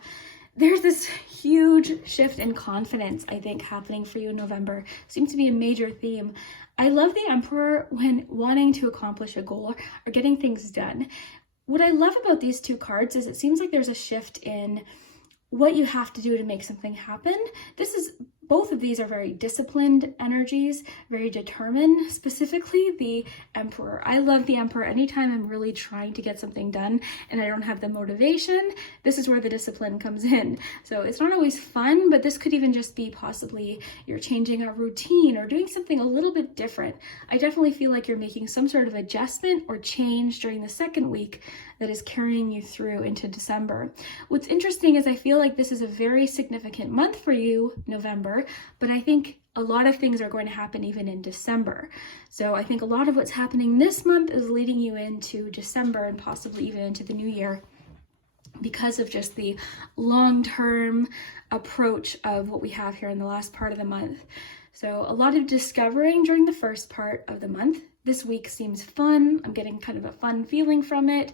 There's this huge shift in confidence, I think, happening for you in November. Seems to be a major theme. I love the Emperor when wanting to accomplish a goal or getting things done. What I love about these two cards is it seems like there's a shift in what you have to do to make something happen. Both of these are very disciplined energies, very determined, specifically the Emperor. I love the Emperor anytime I'm really trying to get something done and I don't have the motivation. This is where the discipline comes in. So it's not always fun, but this could even just be possibly you're changing a routine or doing something a little bit different. I definitely feel like you're making some sort of adjustment or change during the second week that is carrying you through into December. What's interesting is I feel like this is a very significant month for you, November, but I think a lot of things are going to happen even in December. So I think a lot of what's happening this month is leading you into December and possibly even into the new year because of just the long-term approach of what we have here in the last part of the month. So a lot of discovering during the first part of the month. This week seems fun. I'm getting kind of a fun feeling from it.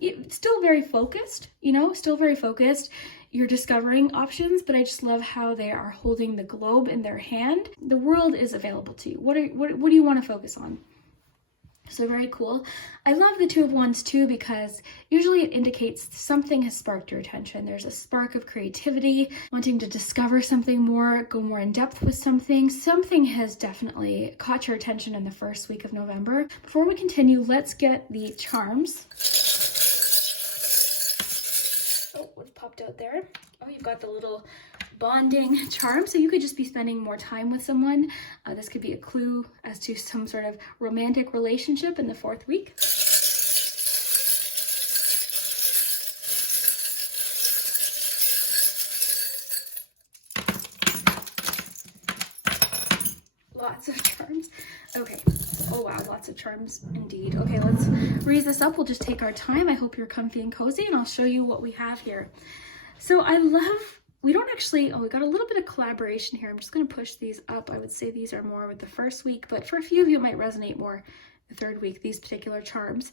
It's still very focused, still very focused. You're discovering options, but I just love how they are holding the globe in their hand. The world is available to you. What do you want to focus on? So very cool. I love the Two of Wands too, because usually it indicates something has sparked your attention. There's a spark of creativity, wanting to discover something more, go more in depth with something. Something has definitely caught your attention in the first week of November. Before we continue, let's get the charms. Oh, what popped out there? Oh, you've got the little bonding charm, so you could just be spending more time with someone. This could be a clue as to some sort of romantic relationship in the fourth week. Lots of charms. Okay. Oh wow, lots of charms indeed. Okay, let's raise this up. We'll just take our time. I hope you're comfy and cozy, and I'll show you what we have here. So I love, we don't actually, we got a little bit of collaboration here. I'm just going to push these up. I would say these are more with the first week, but for a few of you, it might resonate more the third week, these particular charms.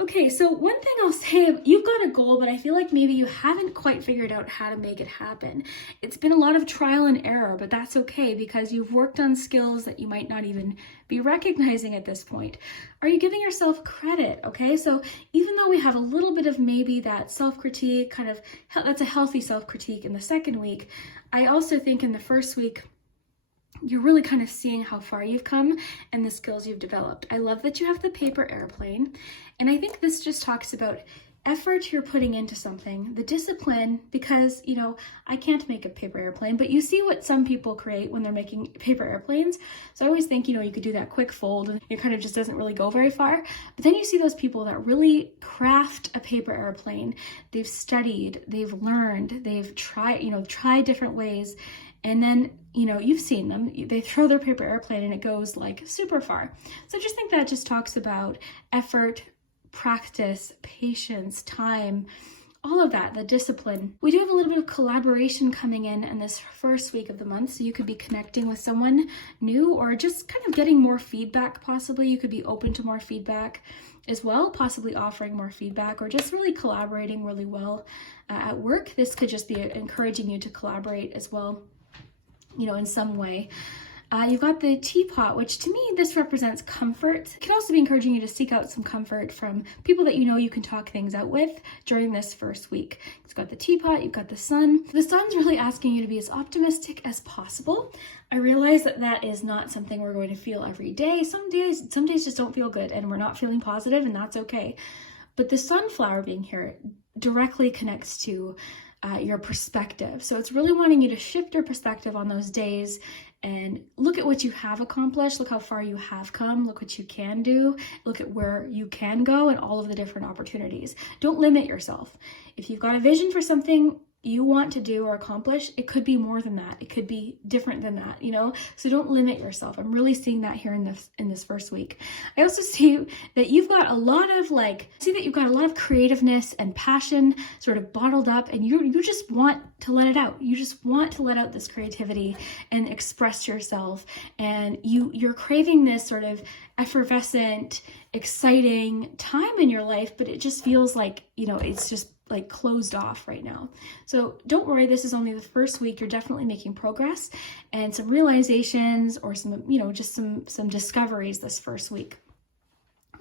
Okay, so one thing I'll say, you've got a goal, but I feel like maybe you haven't quite figured out how to make it happen. It's been a lot of trial and error, but that's okay because you've worked on skills that you might not even be recognizing at this point. Are you giving yourself credit? Okay, so even though we have a little bit of maybe that self-critique, kind of, that's a healthy self-critique in the second week, I also think in the first week, you're really kind of seeing how far you've come and the skills you've developed. I love that you have the paper airplane. And I think this just talks about effort you're putting into something, the discipline, because, I can't make a paper airplane, but you see what some people create when they're making paper airplanes. So I always think, you could do that quick fold and it kind of just doesn't really go very far. But then you see those people that really craft a paper airplane. They've studied, they've learned, they've tried different ways. And then, you've seen them, they throw their paper airplane and it goes like super far. So I just think that just talks about effort, practice, patience, time, all of that, the discipline. We do have a little bit of collaboration coming in this first week of the month. So you could be connecting with someone new or just kind of getting more feedback possibly. You could be open to more feedback as well, possibly offering more feedback or just really collaborating really well at work. This could just be encouraging you to collaborate as well, you know, in some way. You've got the teapot, which to me, this represents comfort. It could also be encouraging you to seek out some comfort from people that you know you can talk things out with during this first week. You've got the teapot, you've got the sun. The sun's really asking you to be as optimistic as possible. I realize that that is not something we're going to feel every day. Some days just don't feel good and we're not feeling positive, and that's okay. But the sunflower being here directly connects to your perspective. So it's really wanting you to shift your perspective on those days and look at what you have accomplished, look how far you have come, look what you can do, look at where you can go and all of the different opportunities. Don't limit yourself. If you've got a vision for something you want to do or accomplish, it could be more than that. It could be different than that, you know? So don't limit yourself. I'm really seeing that here in this first week. I also see that you've got a lot of creativeness and passion sort of bottled up, and you just want to let it out. You just want to let out this creativity and express yourself. And you're craving this sort of effervescent, exciting time in your life, but it just feels like, you know, it's just like closed off right now. So don't worry, this is only the first week. You're definitely making progress and some realizations or some, you know, just some discoveries this first week.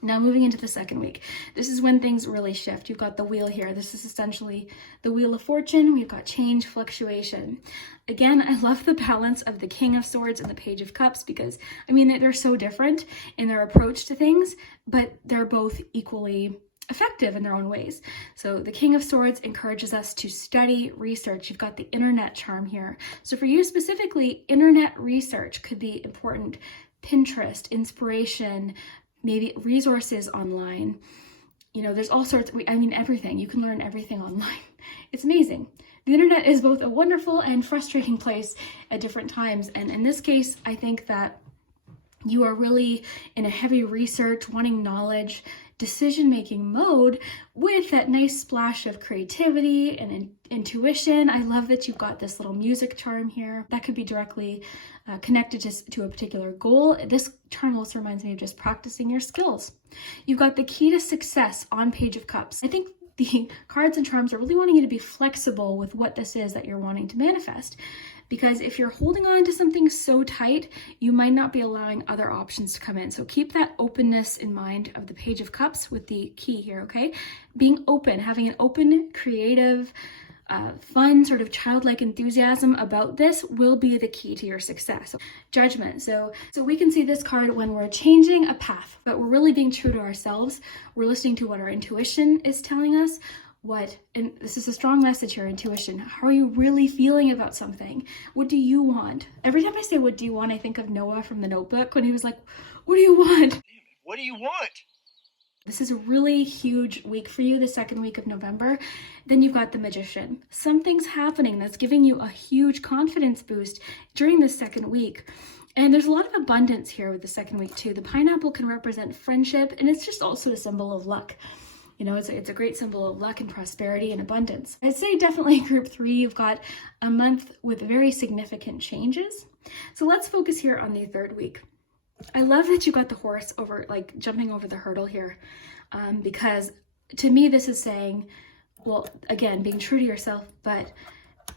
Now moving into the second week, this is when things really shift. You've got the wheel here. This is essentially the wheel of fortune. We've got change, fluctuation. Again, I love the balance of the King of Swords and the Page of Cups because, I mean, they're so different in their approach to things, but they're both equally effective in their own ways. So the King of Swords encourages us to study, research. You've got the internet charm here. So for you specifically, internet research could be important. Pinterest, inspiration, maybe resources online. You know, there's all sorts, everything. You can learn everything online. It's amazing. The internet is both a wonderful and frustrating place at different times. And in this case, I think that you are really in a heavy research, wanting knowledge, decision-making mode with that nice splash of creativity and intuition. I love that you've got this little music charm here. That could be directly connected to a particular goal. This charm also reminds me of just practicing your skills. You've got the key to success on Page of Cups. I think the cards and charms are really wanting you to be flexible with what this is that you're wanting to manifest. Because if you're holding on to something so tight, you might not be allowing other options to come in. So keep that openness in mind of the Page of Cups with the key here, okay? Being open, having an open, creative, fun, sort of childlike enthusiasm about this will be the key to your success. Judgment. So we can see this card when we're changing a path, but we're really being true to ourselves. We're listening to what our intuition is telling us. And this is a strong message here, intuition. How are you really feeling about something? What do you want? Every time I say, what do you want? I think of Noah from The Notebook when he was like, what do you want? What do you want? This is a really huge week for you, the second week of November. Then you've got the Magician. Something's happening that's giving you a huge confidence boost during this second week. And there's a lot of abundance here with the second week too. The pineapple can represent friendship, and it's just also a symbol of luck. You know, it's a great symbol of luck and prosperity and abundance. I'd say definitely group 3, you've got a month with very significant changes. So let's focus here on the third week. I love that you got the horse jumping over the hurdle here, because to me, this is saying, well, again, being true to yourself, but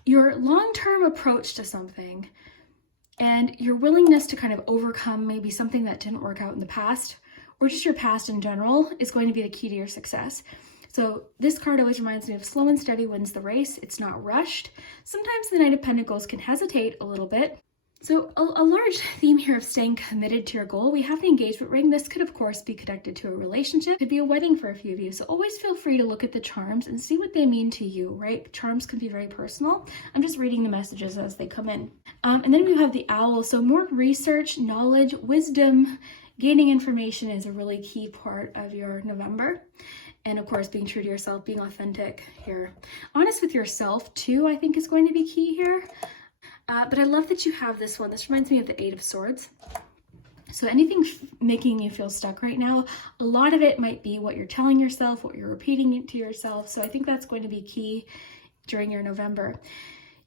your long-term approach to something and your willingness to kind of overcome maybe something that didn't work out in the past, or just your past in general, is going to be the key to your success. So this card always reminds me of slow and steady wins the race. It's not rushed. Sometimes the Knight of Pentacles can hesitate a little bit. So a large theme here of staying committed to your goal. We have the engagement ring. This could, of course, be connected to a relationship. It could be a wedding for a few of you. So always feel free to look at the charms and see what they mean to you, right? Charms can be very personal. I'm just reading the messages as they come in. And then we have the owl. So more research, knowledge, wisdom, gaining information is a really key part of your November. And of course, being true to yourself, being authentic here. Honest with yourself too, I think is going to be key here. But I love that you have this one. This reminds me of the 8 of Swords. So anything making you feel stuck right now, a lot of it might be what you're telling yourself, what you're repeating to yourself. So I think that's going to be key during your November.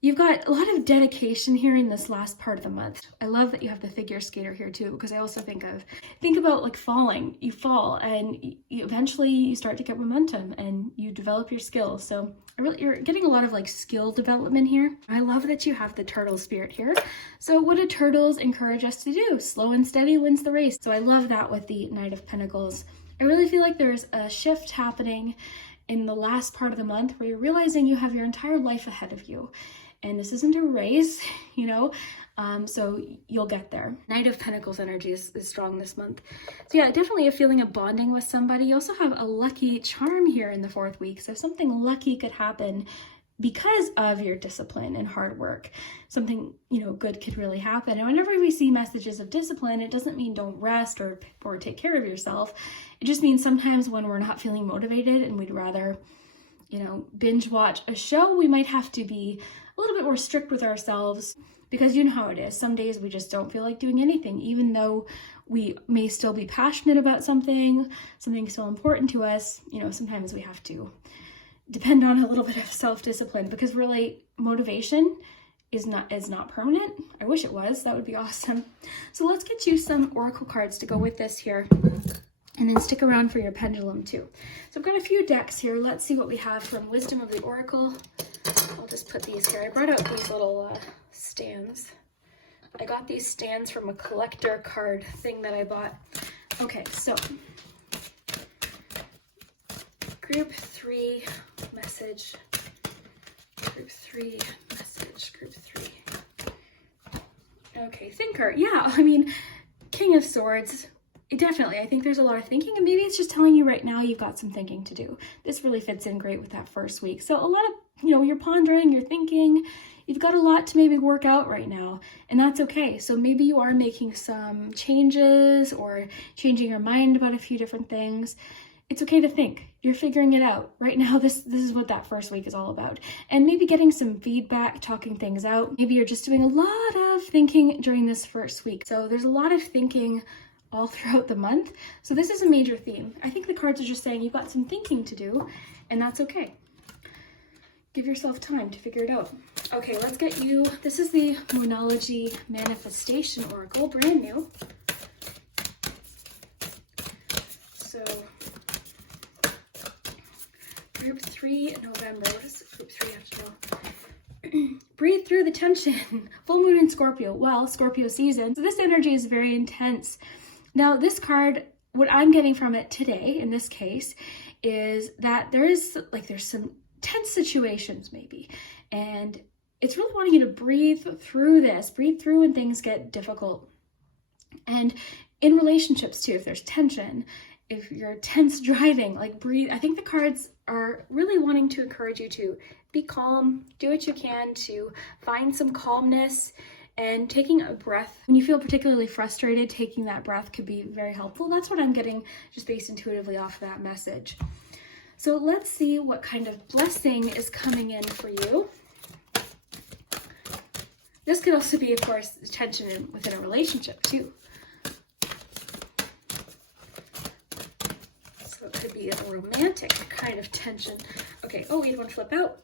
You've got a lot of dedication here in this last part of the month. I love that you have the figure skater here too, because I also think about like falling. You fall and eventually you start to get momentum and you develop your skills. So you're getting a lot of like skill development here. I love that you have the turtle spirit here. So what do turtles encourage us to do? Slow and steady wins the race. So I love that with the Knight of Pentacles. I really feel like there's a shift happening in the last part of the month where you're realizing you have your entire life ahead of you. And this isn't a race, you know, so you'll get there. Knight of Pentacles energy is strong this month. So yeah, definitely a feeling of bonding with somebody. You also have a lucky charm here in the 4th week. So something lucky could happen because of your discipline and hard work. Something, you know, good could really happen. And whenever we see messages of discipline, it doesn't mean don't rest or take care of yourself. It just means sometimes when we're not feeling motivated and we'd rather, you know, binge watch a show, we might have to be a little bit more strict with ourselves, because you know how it is. Some days we just don't feel like doing anything, even though we may still be passionate about something still important to us. You know, sometimes we have to depend on a little bit of self-discipline, because really motivation is not permanent. I wish it was. That would be awesome. So let's get you some oracle cards to go with this here. And then stick around for your pendulum too. So I've got a few decks here. Let's see what we have from Wisdom of the Oracle. I'll just put these here. I brought out these little stands. I got these stands from a collector card thing that I bought. Okay, so group 3 message. Group 3 message. Group 3. Okay, thinker. Yeah, I mean, King of Swords. Definitely, I think there's a lot of thinking, and maybe it's just telling you right now you've got some thinking to do. This really fits in great with that 1st week. So a lot of, you know, you're pondering, you're thinking, you've got a lot to maybe work out right now, and that's okay. So maybe you are making some changes or changing your mind about a few different things. It's okay to think. You're figuring it out. Right now, this is what that 1st week is all about. And maybe getting some feedback, talking things out. Maybe you're just doing a lot of thinking during this 1st week. So there's a lot of thinking all throughout the month. So this is a major theme. I think the cards are just saying you've got some thinking to do, and that's okay. Give yourself time to figure it out. Okay, let's get you, this is the Moonology Manifestation Oracle, brand new. So, group 3 November, what does group 3 have to know? Breathe through the tension. Full moon in Scorpio. Well, Scorpio season. So this energy is very intense. Now, this card, what I'm getting from it today, in this case, is that there's some tense situations maybe, and it's really wanting you to breathe through this, breathe through when things get difficult. And in relationships too, if there's tension, if you're tense driving, like breathe. I think the cards are really wanting to encourage you to be calm, do what you can to find some calmness, and taking a breath. When you feel particularly frustrated, taking that breath could be very helpful. That's what I'm getting just based intuitively off of that message. So let's see what kind of blessing is coming in for you. This could also be, of course, tension within a relationship too. So it could be a romantic kind of tension. Okay, oh, we had one flip out.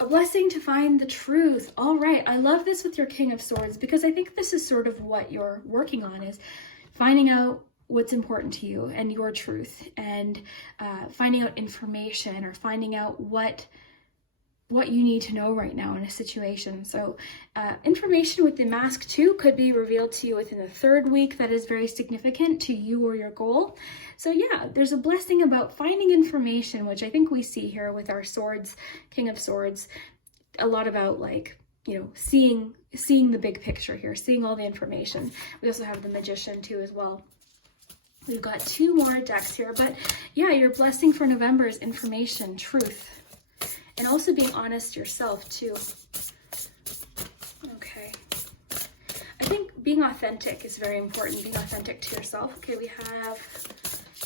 A blessing to find the truth. All right, I love this with your King of Swords, because I think this is sort of what you're working on, is finding out what's important to you and your truth, and finding out information, or finding out what you need to know right now in a situation. So information with the mask too could be revealed to you within the 3rd week that is very significant to you or your goal. So yeah, there's a blessing about finding information, which I think we see here with our swords, King of Swords, a lot about, like, you know, seeing the big picture here, seeing all the information. We also have the Magician too as well. We've got 2 more decks here, but yeah, your blessing for November is information, truth, and also being honest yourself too. Okay. I think being authentic is very important, being authentic to yourself. Okay, we have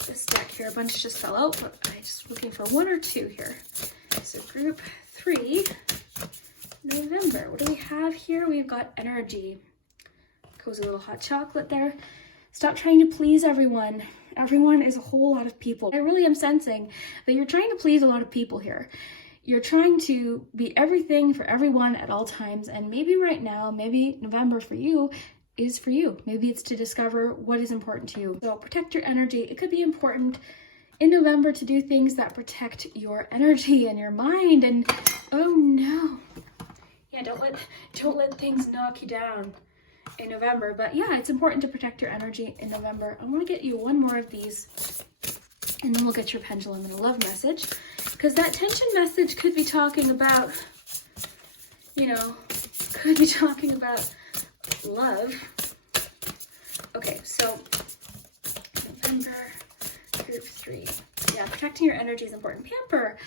this deck here. A bunch just fell out, but I'm just looking for 1 or 2 here. So group 3, November. What do we have here? We've got energy. Cozy little hot chocolate there. Stop trying to please everyone. Everyone is a whole lot of people. I really am sensing that you're trying to please a lot of people here. You're trying to be everything for everyone at all times. And maybe right now, maybe November for you is for you. Maybe it's to discover what is important to you. So protect your energy. It could be important in November to do things that protect your energy and your mind. And oh no. Yeah, don't let things knock you down in November. But yeah, it's important to protect your energy in November. I want to get you one more of these, and then we'll get your pendulum and a love message, because that tension message could be talking about, could be talking about love. Okay, so November, group 3. Yeah, protecting your energy is important. Pamper.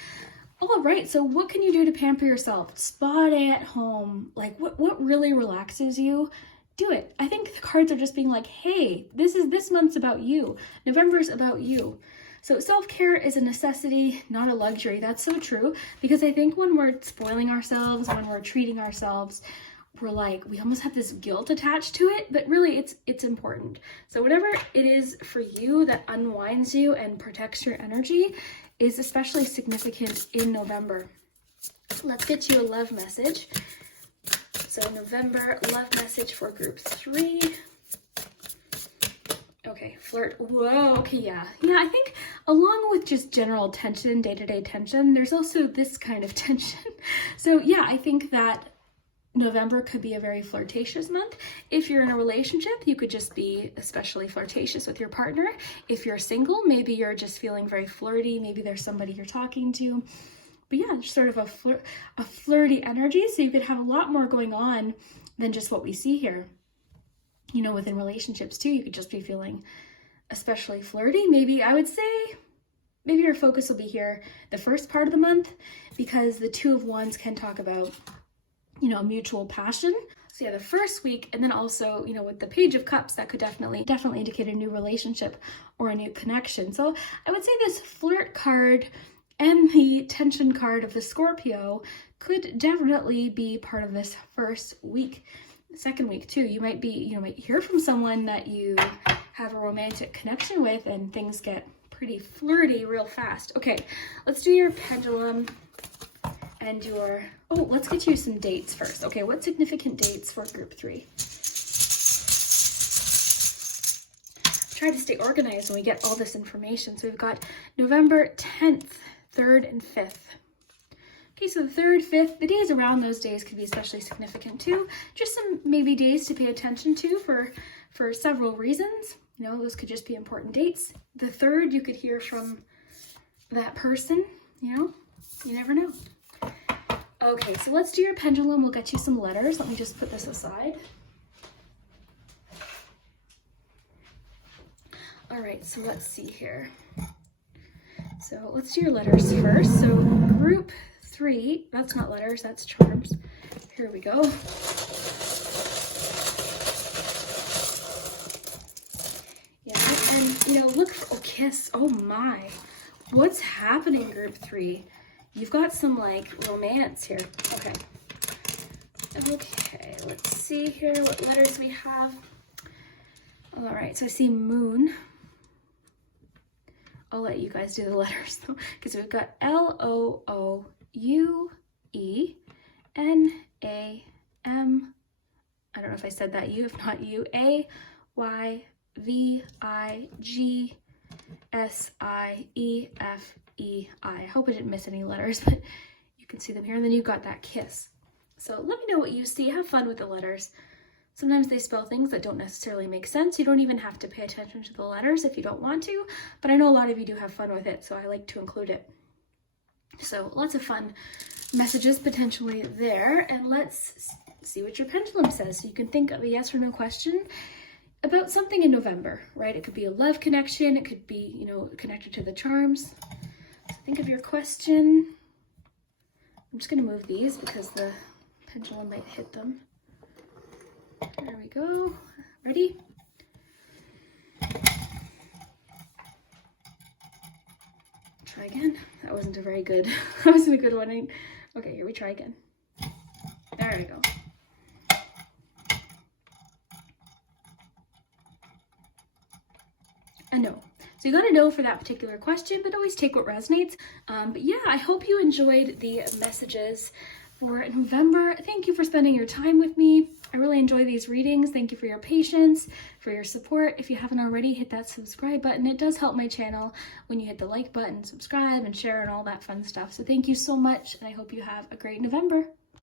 All right, so what can you do to pamper yourself? Spa day at home. Like what really relaxes you? Do it. I think the cards are just being like, hey, this month's about you. November's about you. So self-care is a necessity, not a luxury. That's so true, because I think when we're spoiling ourselves, when we're treating ourselves, we almost have this guilt attached to it, but really it's important. So whatever it is for you that unwinds you and protects your energy is especially significant in November. Let's get you a love message. So November love message for group 3. Okay, flirt. Whoa, okay, yeah. Yeah, I think along with just general tension, day-to-day tension, there's also this kind of tension. So yeah, I think that November could be a very flirtatious month. If you're in a relationship, you could just be especially flirtatious with your partner. If you're single, maybe you're just feeling very flirty. Maybe there's somebody you're talking to. But yeah, sort of a flirty energy. So you could have a lot more going on than just what we see here. Within relationships too, you could just be feeling especially flirty. Maybe I would say, maybe your focus will be here the first part of the month, because the Two of Wands can talk about, mutual passion. So yeah, the first week, and then also, with the Page of Cups, that could definitely indicate a new relationship or a new connection. So I would say this flirt card and the tension card of the Scorpio could definitely be part of this first week. Second week too, you might hear from someone that you have a romantic connection with, and things get pretty flirty real fast. Okay, let's do your pendulum and let's get you some dates first. Okay, what significant dates for group 3? Try to stay organized when we get all this information. So we've got November 10th, 3rd, and 5th. Okay, so the 3rd, 5th, the days around those days could be especially significant too. Just some maybe days to pay attention to for several reasons. Those could just be important dates. The 3rd, you could hear from that person, you never know. Okay, so let's do your pendulum. We'll get you some letters. Let me just put this aside. All right, so let's see here. So let's do your letters first. So group 3, that's not letters, that's charms. Here we go. Yeah, and look for, kiss. Oh my. What's happening, group 3? You've got some romance here. Okay. Okay, let's see here what letters we have. All right, so I see moon. I'll let you guys do the letters though, because we've got L-O-O-U-E-N-A-M. I don't know if I said that, if not you, A-Y-V-I-G-S-I-E-F-E-I. I hope I didn't miss any letters, but you can see them here. And then you've got that kiss. So let me know what you see. Have fun with the letters. Sometimes they spell things that don't necessarily make sense. You don't even have to pay attention to the letters if you don't want to, but I know a lot of you do have fun with it, so I like to include it. So lots of fun messages potentially there, and let's see what your pendulum says. So you can think of a yes or no question about something in November, right? It could be a love connection. It could be, connected to the charms. So think of your question. I'm just going to move these because the pendulum might hit them. There we go. Ready? Try again. That wasn't a very good, that wasn't a good one. Okay, here we try again. There we go. a no. So you got a no for that particular question, but always take what resonates. But yeah, I hope you enjoyed the messages for November. Thank you for spending your time with me. I really enjoy these readings. Thank you for your patience, for your support. If you haven't already, hit that subscribe button. It does help my channel when you hit the like button, subscribe, and share, and all that fun stuff. So thank you so much, and I hope you have a great November.